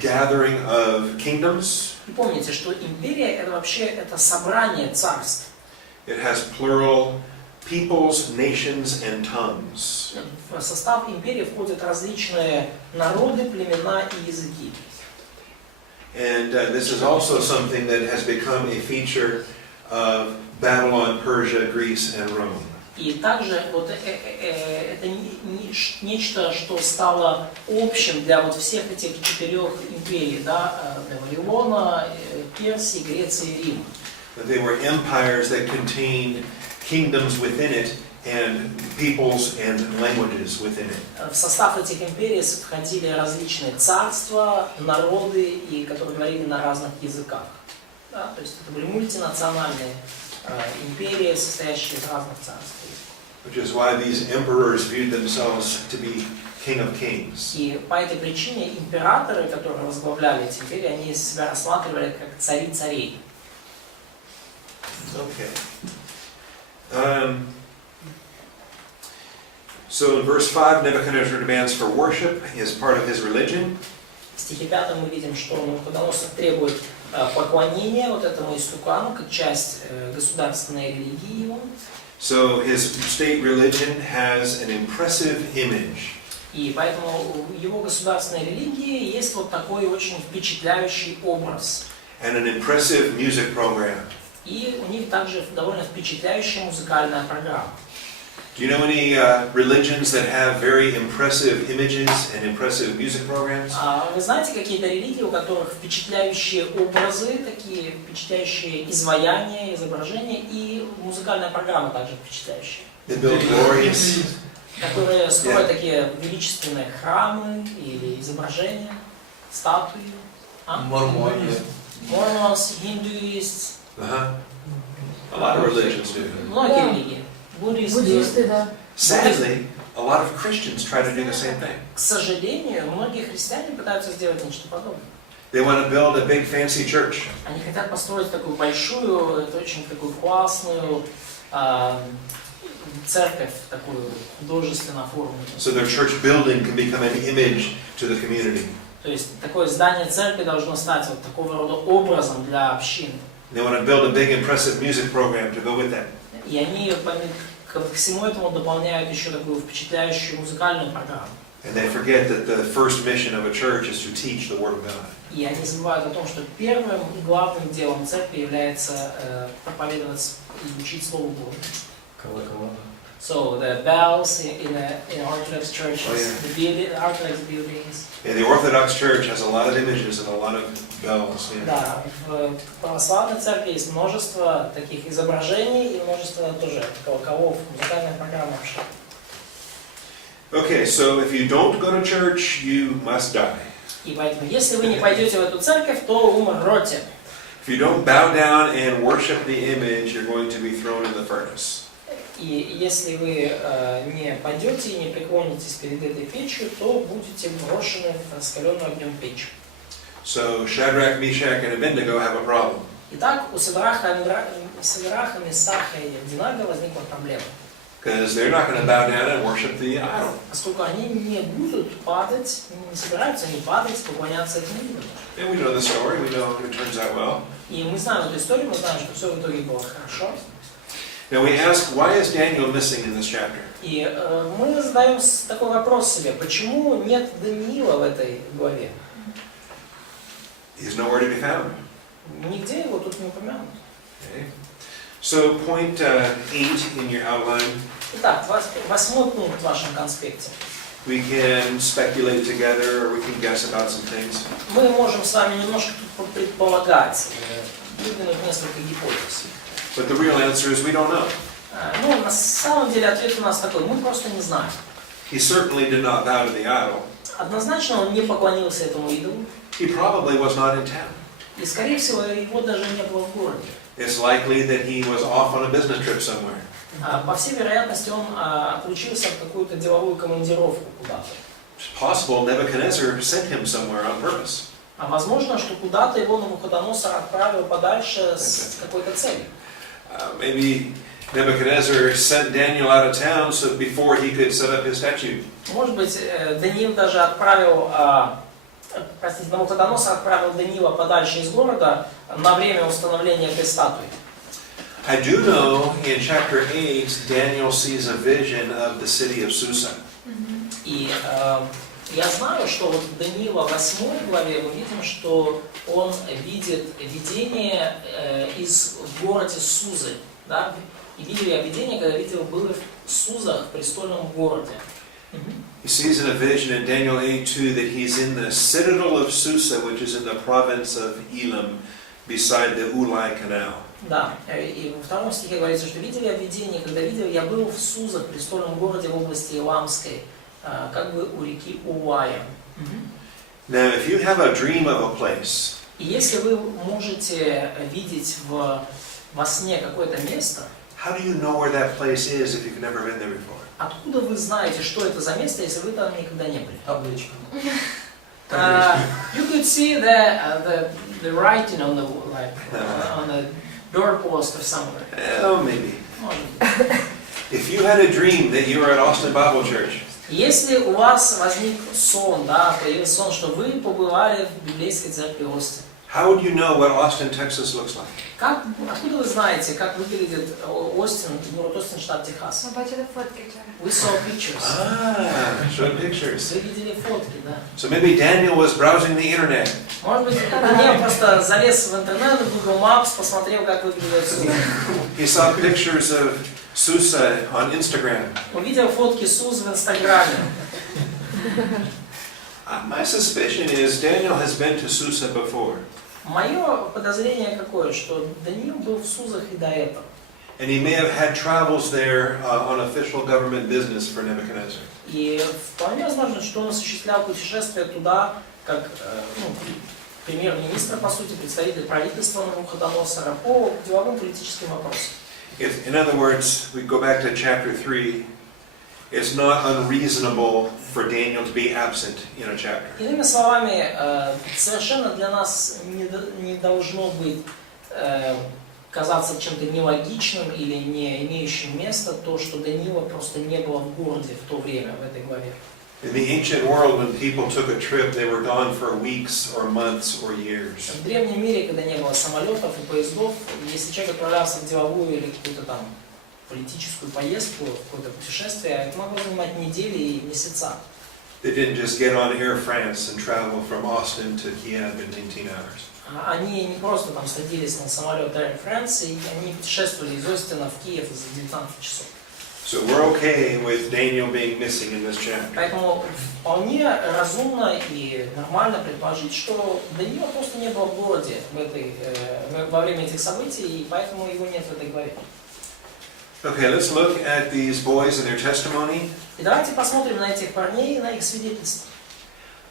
gathering of kingdoms. И помните, что империя это вообще это собрание царств. It has plural peoples, nations, and tongues. В состав империи входят различные народы, племена и языки. And this is also something that has become a feature of Babylon, Persia, Greece, and Rome. И также вот это нечто, что стало общим для вот всех этих 4 империй, да, для Вавилона, Персии, Греции и Рима. They were empires that contained kingdoms within it and peoples and languages within it. В состав этих империй входили различные царства, народы, и которые говорили на разных языках. Да, то есть это были мультинациональные империи, состоящие из разных царств. Which is why these emperors viewed themselves to be king of kings. И по этой причине императоры, которые возглавляли эти империи, они себя рассматривали как цари царей. Okay. So in verse 5, Nebuchadnezzar demands for worship as part of his religion. В стихе 5 мы видим, что Навуходоносор требует поклонения вот этому истукану, как часть государственной религии его. So his state religion has an impressive image. И поэтому в его государственной религии есть вот такой очень впечатляющий образ. And an impressive music program. И у них также довольно впечатляющая музыкальная программа. Do you know any religions that have very impressive images and impressive music programs? Вы знаете какие-то религии, у которых впечатляющие образы, такие впечатляющие изваяния, изображения, и музыкальная программа также впечатляющая? They build glorious. Которые строят такие величественные храмы или изображения, статуи. Мормоны. Mormons, Hindus. A lot of religions do. Многие религии. Буддисты. Буддисты, да. Sadly, a lot of Christians try to do the same thing. К сожалению, многие христиане пытаются сделать нечто подобное. They want to build a big fancy church. Они хотят построить такую большую, это очень такую классную церковь, такую художественно оформленную. So their church building can become an image to the community. То есть такое здание церкви должно стать вот такого рода образом для общины. They want to build a big impressive music program to go with that. И они ко всему этому дополняют еще такую впечатляющую музыкальную программу. And they forget that the first mission of a church is to teach the Word of God. И они забывают о том, что первым и главным делом церкви является проповедовать и учить Слово Божье. Колокола. So the bells in Orthodox churches, the Orthodox buildings. Yeah, the Orthodox Church has a lot of images and a lot of bells. Yeah. Да, в православной церкви есть множество таких изображений и множество тоже колоколов, музыкальная программа вообще. Okay, so if you don't go to church, you must die. И поэтому, если вы не пойдете в эту церковь, то умрете. If you don't bow down and worship the image, you're going to be thrown in the furnace. И если вы не пойдете и не преклонитесь перед этой печью, то будете брошены в раскаленную огнем печь. So Shadrach, Meshach, and Abednego have a problem. Итак, у Сидраха, Месаха и Авдинага возникла проблема. Because they're not going to bow down and worship the idol. Поскольку они не будут падать, не собираются не падать, поклоняться этому идолу. And we know the story, we know it turns out well. И мы знаем эту историю, мы знаем, что все в итоге было хорошо. Now we ask, why is Daniel missing in this chapter? И мы задаем такой вопрос себе, почему нет Даниила в этой главе? He's nowhere to be found. Нигде его тут не упомянут. Okay. So point 8 in your outline. Итак, 8 пункт в вашем конспекте. We can speculate together, or we can guess about some things. Мы можем с вами немножко тут предполагать, выдвинуть несколько гипотез. But the real answer is we don't know. Ну, на самом деле ответ у нас такой, мы просто не знаем. He certainly did not bow to the idol. Однозначно он не поклонился этому идолу. He probably was not in town. И, скорее всего, его даже не было в городе. It's likely that he was off on a business trip somewhere. По всей вероятности, он отлучился в какую-то деловую командировку куда-то. It's possible Nebuchadnezzar sent him somewhere on purpose. А возможно, что куда-то его Навуходоносор отправил подальше с какой-то целью. Maybe Nebuchadnezzar sent Daniel out of town so before he could set up his statue. Может быть, Даниил даже отправил, Навуходоносор отправил Даниила подальше из города на время установления этой статуи. I do know in chapter 8 Daniel sees a vision of the city of Susa. И я знаю, что вот в Даниила 8 главе мы видим, что он видит видение в городе Сузы. Да? И видел я видение, когда видел было в Сузах, в престольном городе. He sees in a vision in Daniel 8:2 that he's in the citadel of Susa, which is in the province of Elam, beside the Ulai Canal. Да, и во втором стихе говорится, что видел я видение, когда видел, я был в Сузах, в престольном городе в области Иламской, как бы у реки Улая. Now, if you have a dream of a place, И если вы можете видеть во сне какое-то место, how do you know where that place is if you've never been there before? откуда вы знаете, что это за место, если вы там никогда не были? Табличка. You could see the writing on the doorpost or somewhere. Oh, maybe. Может быть. If you had a dream that you were at Austin Bible Church, Если у вас возник сон, да, появился сон, что вы побывали в библейской церкви Остин, How would you know what Austin, Texas looks like? Откуда вы знаете, как выглядит Остин, город Остин, штат Техас? Мы бачили фотки вчора. We saw pictures. Showed pictures. Вы видели фотки, да. So maybe Daniel was browsing the internet. Может быть, Даниил просто залез в интернет, в Google Maps, посмотрел, как выглядит Суза. He saw pictures of Susa on Instagram. Увидел фотки Сузы в Инстаграме. My suspicion is Daniel has been to Susa before. Мое подозрение какое, что Даниил был в Сузах и до этого. And he may have had travels there on official government business for Nebuchadnezzar. И вполне возможно, что он осуществлял путешествие туда, как премьер-министр, по сути, представитель правительства Навуходоносора по деловым политическим вопросам. In other words, we go back to chapter 3. It's not unreasonable for Daniel to be absent in a chapter. Иными словами, совершенно для нас не должно быть казаться чем-то нелогичным или не имеющим места то, что Даниила просто не было в городе в то время, в этой главе. In the ancient world, when people took a trip, they were gone for weeks or months or years. В древнем мире, когда не было самолетов и поездов, если человек отправлялся в деловую или какую-то там политическую поездку, какое-то путешествие, это могло занимать недели и месяца. They didn't just get on Air France and travel from Austin to Kiev in 19 hours. Они не просто там садились на самолет Air France, и они путешествовали из Остина в Киев за 19 часов. So we're okay with Daniel being missing in this chapter. Поэтому вполне разумно и нормально предположить, что Даниила просто не было в городе во время этих событий, и поэтому его нет в этой главе. Okay, let's look at these boys and their testimony. И давайте посмотрим на этих парней и на их свидетельства.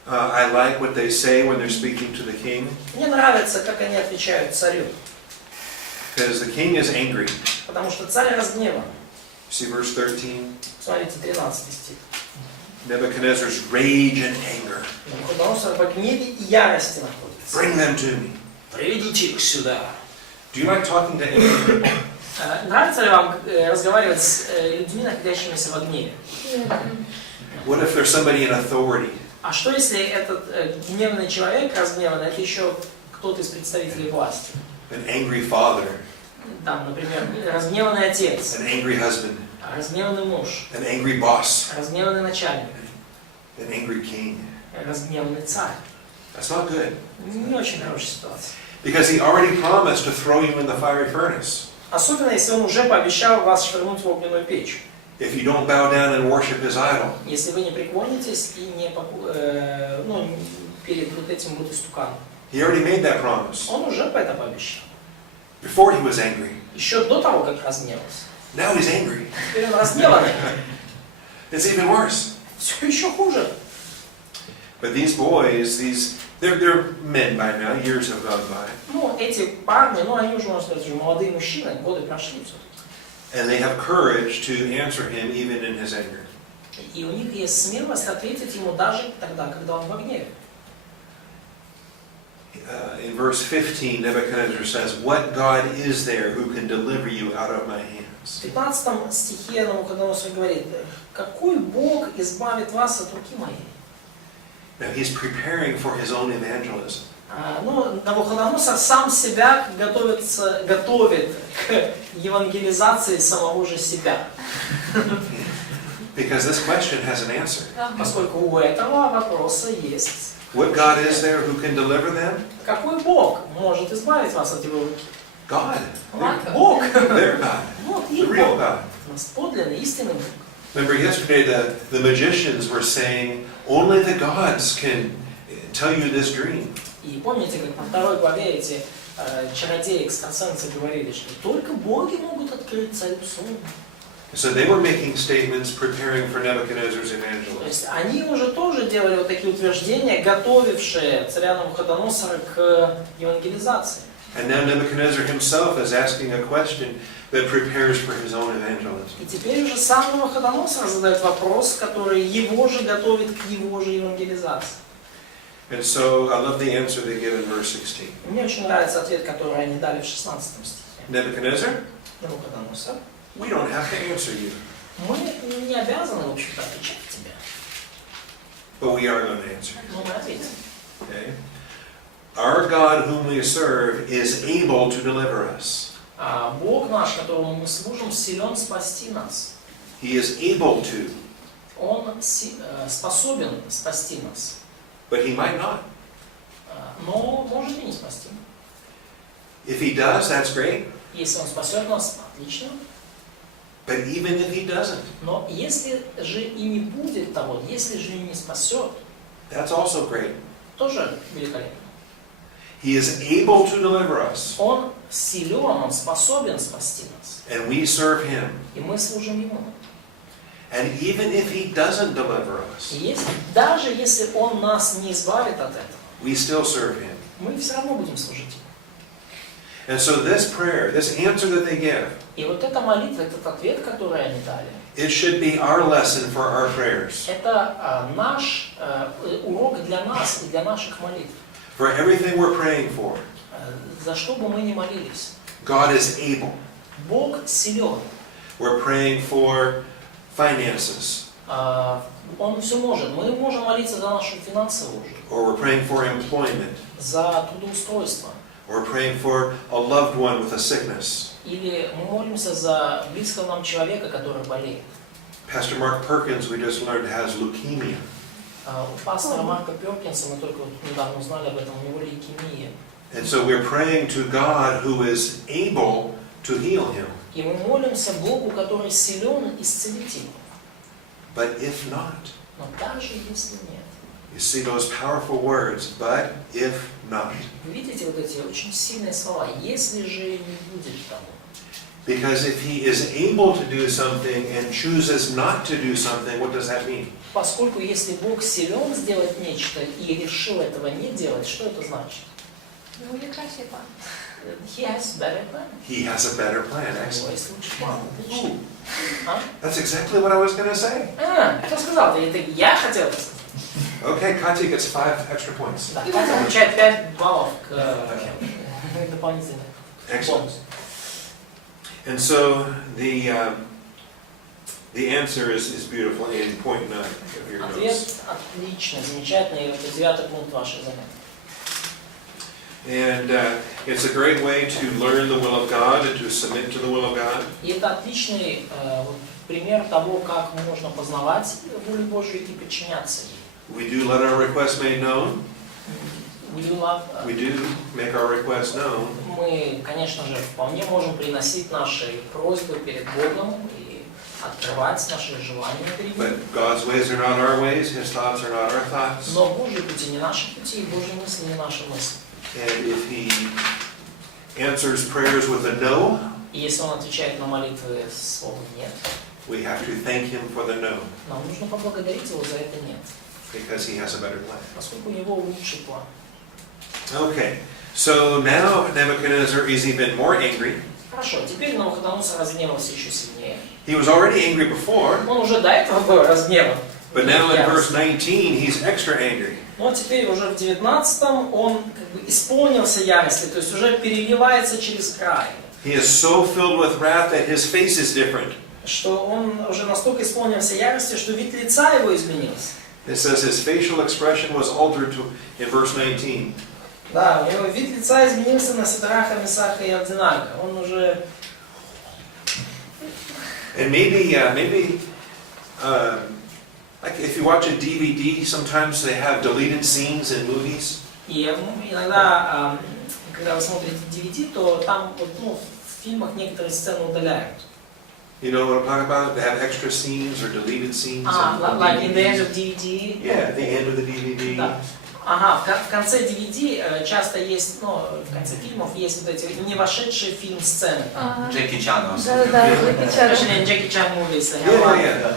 I like what they say when they're speaking to the king, Мне нравится, как они отвечают царю, because the king is angry. потому что царь разгневан. See verse 13? Смотрите, 13 стих. Nebuchadnezzar's rage and anger. Навуходоносор в гневе и ярости находится. Bring them to me. Приведите их сюда. Do you like talking to angry? Нравится ли вам разговаривать с людьми, находящимися в гневе? What if there's somebody in authority? А что если этот гневный человек, разгневанный, это еще кто-то из представителей власти? An angry father, Там, например, разгневанный отец, an angry husband, разгневанный муж, an angry boss, разгневанный начальник, an angry king. разгневанный царь. That's not good. Не очень хорошая ситуация. Because he already promised to throw you in the fiery furnace Особенно, если он уже пообещал вас швырнуть в огненную печь. if you don't bow down and worship his idol. Если вы не преклонитесь и не перед вот этим вот истуканом. He already made that promise Он уже это пообещал. before he was angry. Еще до того, как разгневался. Now he's angry. Теперь он разгневанный. It's even worse. Все еще хуже. But these boys, they're men by now. Years have gone by, Ну, эти парни, они уже, можно сказать, уже молодые мужчины, годы прошли все-таки. and they have courage to answer him even in his anger. И у них есть смелость ответить ему даже тогда, когда он в гневе. In verse 15, Nebuchadnezzar says, "What God is there who can deliver you out of my hands?" В 15 стихе Навуходоносор говорит: «Какой Бог избавит вас от руки моей?» Now he's preparing for his own evangelism. Навуходоносор сам себя готовит к евангелизации самого же себя. Because this question has an answer. Поскольку у этого вопроса есть. What God is there who can deliver them? Какой Бог может избавить вас от его руки? God. Бог. Their God. Вот The их real Бог. God. Подлинный, истинный Бог. Remember yesterday the magicians were saying, only the gods can tell you this dream. И помните, как на второй главе эти чародеи, экстрасенсы говорили, что только боги могут открыть царю сон. So they were making statements preparing for Nebuchadnezzar's То evangelism. есть они уже тоже делали вот такие утверждения, готовившие царя Навуходоносора к евангелизации. And now Nebuchadnezzar himself is asking a question that prepares for his own evangelism. И теперь уже сам Навуходоносор задает вопрос, который его же готовит к его же евангелизации. And so I love the answer they give in verse 16. Мне очень нравится ответ, который они дали в 16 стихе. Nebuchadnezzar, Навуходоносор, we don't have to answer you, мы не обязаны, в общем-то, отвечать тебе, but we are going to answer. но мы ответим. Okay? Our God whom we serve is able to deliver us. Бог наш, которому мы служим, силен спасти нас. He is able to, Он способен спасти нас. but he might not. Но может и не спасти. If he does, that's great. Если Он спасет нас, отлично. But even if he doesn't, Но если же и не будет того, если же и не спасет, that's also great. тоже великолепно. He is able to deliver us, Он силен, Он способен спасти нас. and we serve him. И мы служим Ему. And even if he doesn't deliver us, И даже если Он нас не избавит от этого, we still serve him. мы все равно будем служить Ему. And so this prayer, this answer that they give, И вот эта молитва, этот ответ, который они дали, it should be our lesson for our prayers. это наш урок для нас и для наших молитв. For everything we're praying for, За что бы мы ни молились, God is able. Бог силен. We're praying for finances, Он все может. Мы можем молиться за нашу финансовую жизнь, or we're praying for employment, за трудоустройство. or we're praying for a loved one with a sickness. Или мы молимся за близкого нам человека, который болеет. Pastor Mark Perkins, we just learned, has leukemia. У пастора Марка Перкинса, мы только недавно узнали об этом, у него лейкемия. And so we're praying to God who is able to heal him. И мы молимся Богу, который силен исцелить его. But if not, Но даже если нет. you see those powerful words, but if not. Вы видите вот эти очень сильные слова. Если же не будет того. Because if he is able to do something and chooses not to do something, what does that mean? Поскольку если Бог силен сделать нечто и решил этого не делать, что это значит? Ну, или красивый план. He has better plan. He has a better plan. У него Excellent. есть лучший план. Отлично. А? That's exactly what I was going to say. Кто сказал? Это я хотел это сказать. Okay, Katya gets 5 extra points. Да, Катя получает 5 баллов к дополнительным. Excellent. Бонус. And so the answer is beautiful in point 9 of your Ответ notes. отличный, замечательный. Это 9 пункт вашей заметки. And it's a great way to learn the will of God and to submit to the will of God. И это отличный пример того, как можно познавать волю Божию и подчиняться ей. We do let our requests made known. We do make our requests known. Мы, конечно же, вполне можем приносить наши просьбы перед Богом и открывать наши желания перед Ним. But God's ways are not our ways. His thoughts are not our thoughts. Но Божьи пути не наши пути, и Божьи мысли не наши мысли. And if He answers prayers with a no, И если Он отвечает на молитвы словом «нет», we have to thank Him for the no, нам нужно поблагодарить Его за это «нет», because He has a better plan. поскольку у Него лучший план. Okay, so now Nebuchadnezzar is even more angry. Хорошо, теперь Навуходоносор разгневался еще сильнее. He was already angry before, Он уже до этого был разгневан. but now in verse 19 he's extra angry. Но теперь уже в 19-м он как бы исполнился ярости, то есть уже переливается через край. He is so filled with wrath that his face is different. Что он уже настолько исполнился ярости, что вид лица его изменился. It says his facial expression was altered in verse 19. Да, у него вид лица изменился на Сидраха, Месаха и Авденаго. Он уже... And maybe like if you watch a DVD, sometimes they have deleted scenes in movies. И иногда, когда вы смотрите DVD, то там вот, в фильмах некоторые сцены удаляют. You know what I'm talking about? They have extra scenes or deleted scenes. Like in the end of DVD. Yeah, at the end of the DVD. Да. Ага, в конце DVD часто есть, в конце фильмов есть вот эти не вошедшие в фильм сцены. Джеки Чана. Да, Джеки Чан. Especially Jackie Chan movies. Yeah.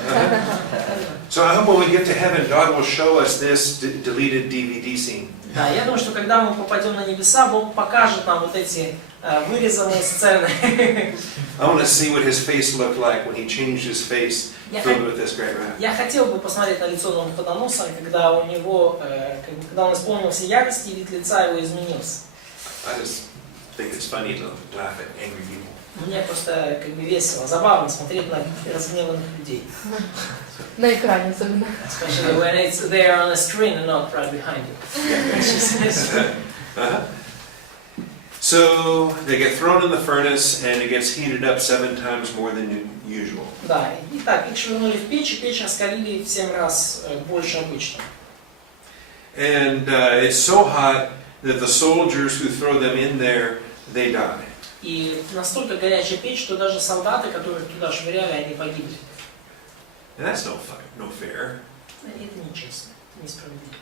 So I hope when we get to heaven, God will show us this deleted DVD scene. Да, я думаю, что когда мы попадем на небеса, Бог покажет нам вот эти вырезанные сцены. I want to see what his face looked like when he changed his face, filled with this great wrath. Я хотел бы посмотреть на лицо Навуходоносора, когда у него, когда он исполнился ярости, и вид лица его изменился. I just think it's funny to laugh at angry people. Мне просто весело, забавно смотреть на разгневанных людей. На экране особенно. Especially when it's there on the screen and not right behind you. Uh-huh. So they get thrown in the furnace and it gets heated up 7 times more than usual. Да, итак, их швырнули в печь, и печь раскалили в 7 раз больше обычного. And it's so hot that the soldiers who throw them in there, they die. И настолько горячая печь, что даже солдаты, которые туда швыряли, они погибли. And that's no fair. Это нечестно, это несправедливо.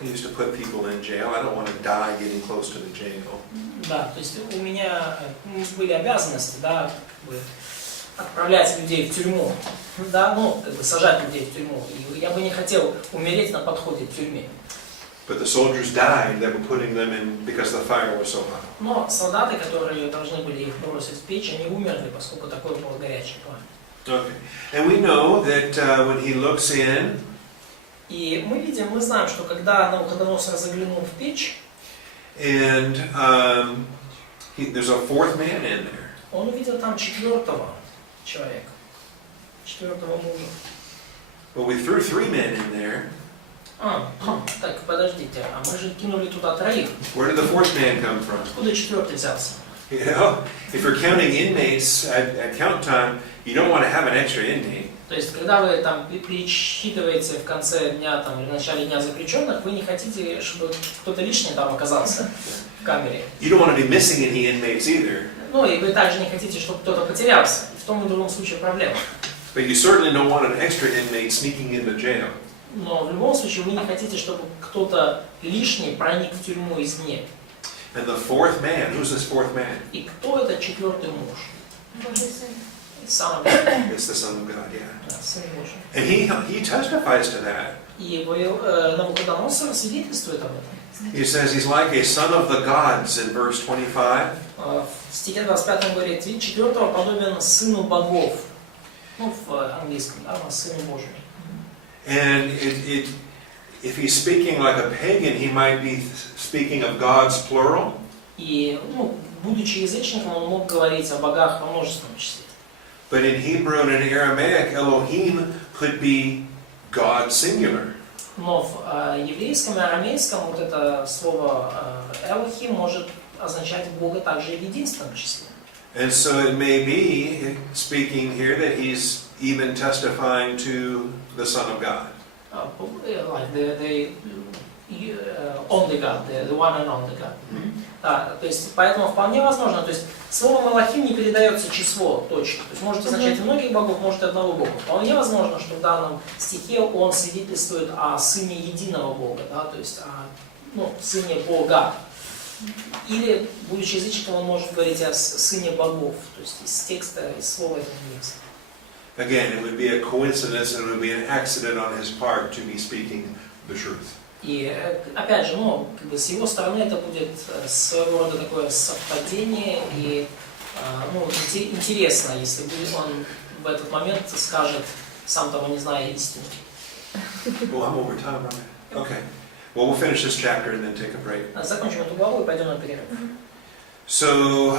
I used to put people in jail. I don't want to die getting close to the jail. Да, то есть у меня были обязанности, да, как бы отправлять людей в тюрьму, да, ну, как бы сажать людей в тюрьму. И я бы не хотел умереть на подходе к тюрьме. But the soldiers died that were putting them in because the fire was so hot. Но солдаты, которые должны были их бросить в печь, они умерли, поскольку такое было горячее пламя. Okay. And we know that when he looks in, И мы знаем, что когда Навуходоносор заглянул в печь, and there's a 4th man in there. он увидел там 4-го человека, 4-го мужа. Well, we threw 3 men in there. Так, подождите, а мы же кинули туда 3. Where did the 4th man come from? Откуда 4-й взялся? You know, if you're counting inmates at count time, you don't want to have an extra inmate. То есть, когда вы там пересчитываете в конце дня там, или в начале дня заключенных, вы не хотите, чтобы кто-то лишний там оказался в камере. You don't want to be missing any inmates either. Ну и вы также не хотите, чтобы кто-то потерялся. И в том и другом случае проблема. But you certainly don't want an extra inmate sneaking into jail. Но в любом случае вы не хотите, чтобы кто-то лишний проник в тюрьму извне. And the 4th man, who's this 4th man? И кто этот 4-й муж? Божий сын. Сам It's the Son of God, yeah. Сын Божий. And he testifies to that. И Навуходоносор свидетельствует об этом. He says he's like a son of the gods in verse 25. В стихе 25 он говорит, вид 4-го подобен сыну богов. Ну, в английском, да, сыну Божьему. And if he's speaking like a pagan, he might be speaking of gods plural. И, ну, будучи язычником, он мог говорить о богах во множественном числе. But in Hebrew and in Aramaic, Elohim could be God singular. Но в еврейском и арамейском вот это слово «элохим» может означать Бога также и в единственном числе. And so it may be speaking here that he's even testifying to the Son of God. Like the only God, the one and only God. Да, то есть, поэтому вполне возможно, то есть, словом «элохим» не передается число точно. То есть, может означать и многих богов, может и одного Бога. Вполне возможно, что в данном стихе он свидетельствует о сыне единого Бога, да, то есть, о сыне Бога. Или, будучи язычником, он может говорить о сыне богов, то есть, из текста, из слова этого места. Again, it would be a coincidence and it would be an accident on his part to be speaking the truth. И опять же, как бы с его стороны это будет своего рода такое совпадение и интересно, если он в этот момент скажет, сам того не зная истину. Well, I'm over time, right? Okay. Well, we'll finish this chapter and then take a break. Закончим эту главу и пойдем на перерыв. So,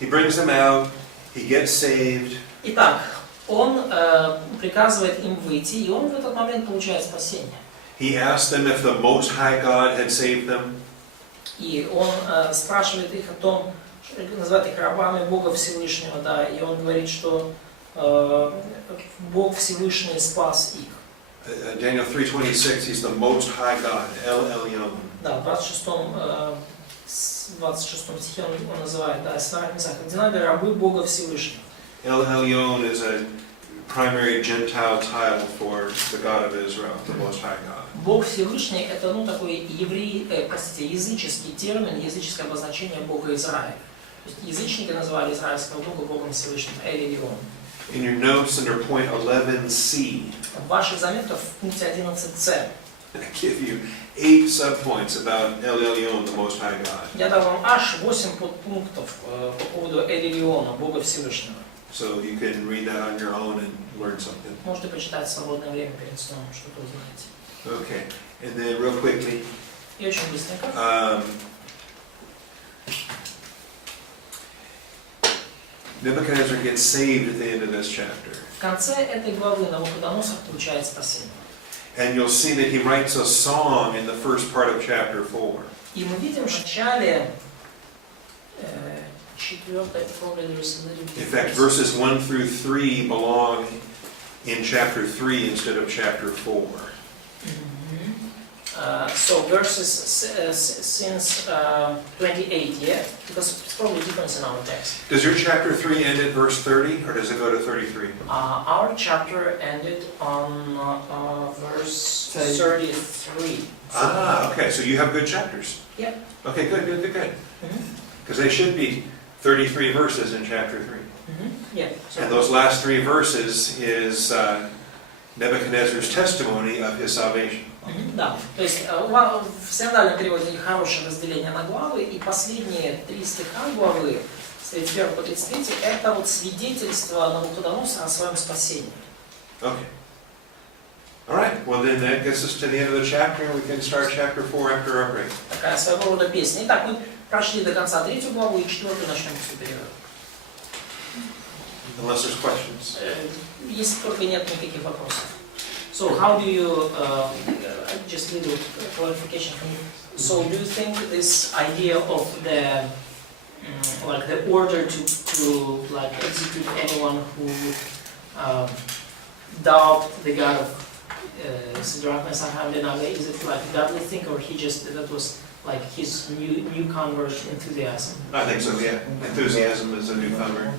he brings them out, he gets saved. Итак, он приказывает им выйти, и он в этот момент получает спасение. He asked them if the Most High God had saved them. И он спрашивает их о том, называет их рабами Бога Всевышнего, да, и он говорит, что Бог Всевышний спас их. Daniel 3:26, he's the Most High God, El Elyon. Да, в 26 стихе он называет, да, «Одинавые рабы Бога Всевышнего». El Elyon is a primary Gentile title for the God of Israel, the Most High God. Бог Всевышний – это такой языческий термин, языческое обозначение Бога Израиля. То есть язычники называли израильского Бога Богом Всевышним, Эль-Элион. In your notes under point 11c, В ваших заметках в пункте 11c I give you 8 subpoints about El Elyon, the Most High God. я дал вам аж 8 подпунктов по поводу Эль-Элиона, Бога Всевышнего. So you can read that on your own and learn something. Можете почитать в свободное время перед сном, что-то узнаете. Okay, and then real quickly, И очень быстренько. Nebuchadnezzar gets saved at the end of this chapter. В конце этой главы Навуходоносор получает спасение. And you'll see that he writes a song in the first part of chapter 4. И мы видим, что в начале 4, probably there's a little In fact, verses 1 through 3 belong in chapter 3 instead of chapter 4. So verses since 28, yeah? Because it's probably different in our text. Does your chapter 3 end at verse 30 or does it go to 33? Our chapter ended on verse 33. Ah, okay, so you have good chapters. Yep. Okay, good. Because they should be 33 verses in chapter 3. Yeah. And those last 3 verses is Nebuchadnezzar's testimony of his salvation. Да, то есть в синодальном переводе хорошее разделение на главы, и последние 3 стиха главы, с 31 по 33, это вот свидетельство Навуходоносора о своем спасении. Okay. All right, well then that gets us to the end of the chapter, and we can start chapter 4 after our break. Такая своего рода песня. Итак, мы прошли до конца 3 главу, и 4 начнем с перевода. Unless there's questions. Если только нет никаких вопросов. So how do you, just a little clarification from you. So do you think this idea of the, like the order to like execute anyone who doubt the God of Shadrach, Meshach, and Abednego, is it like a godly thing, or he just, that was like his new convert enthusiasm? I think so, yeah. Enthusiasm is a newcomer.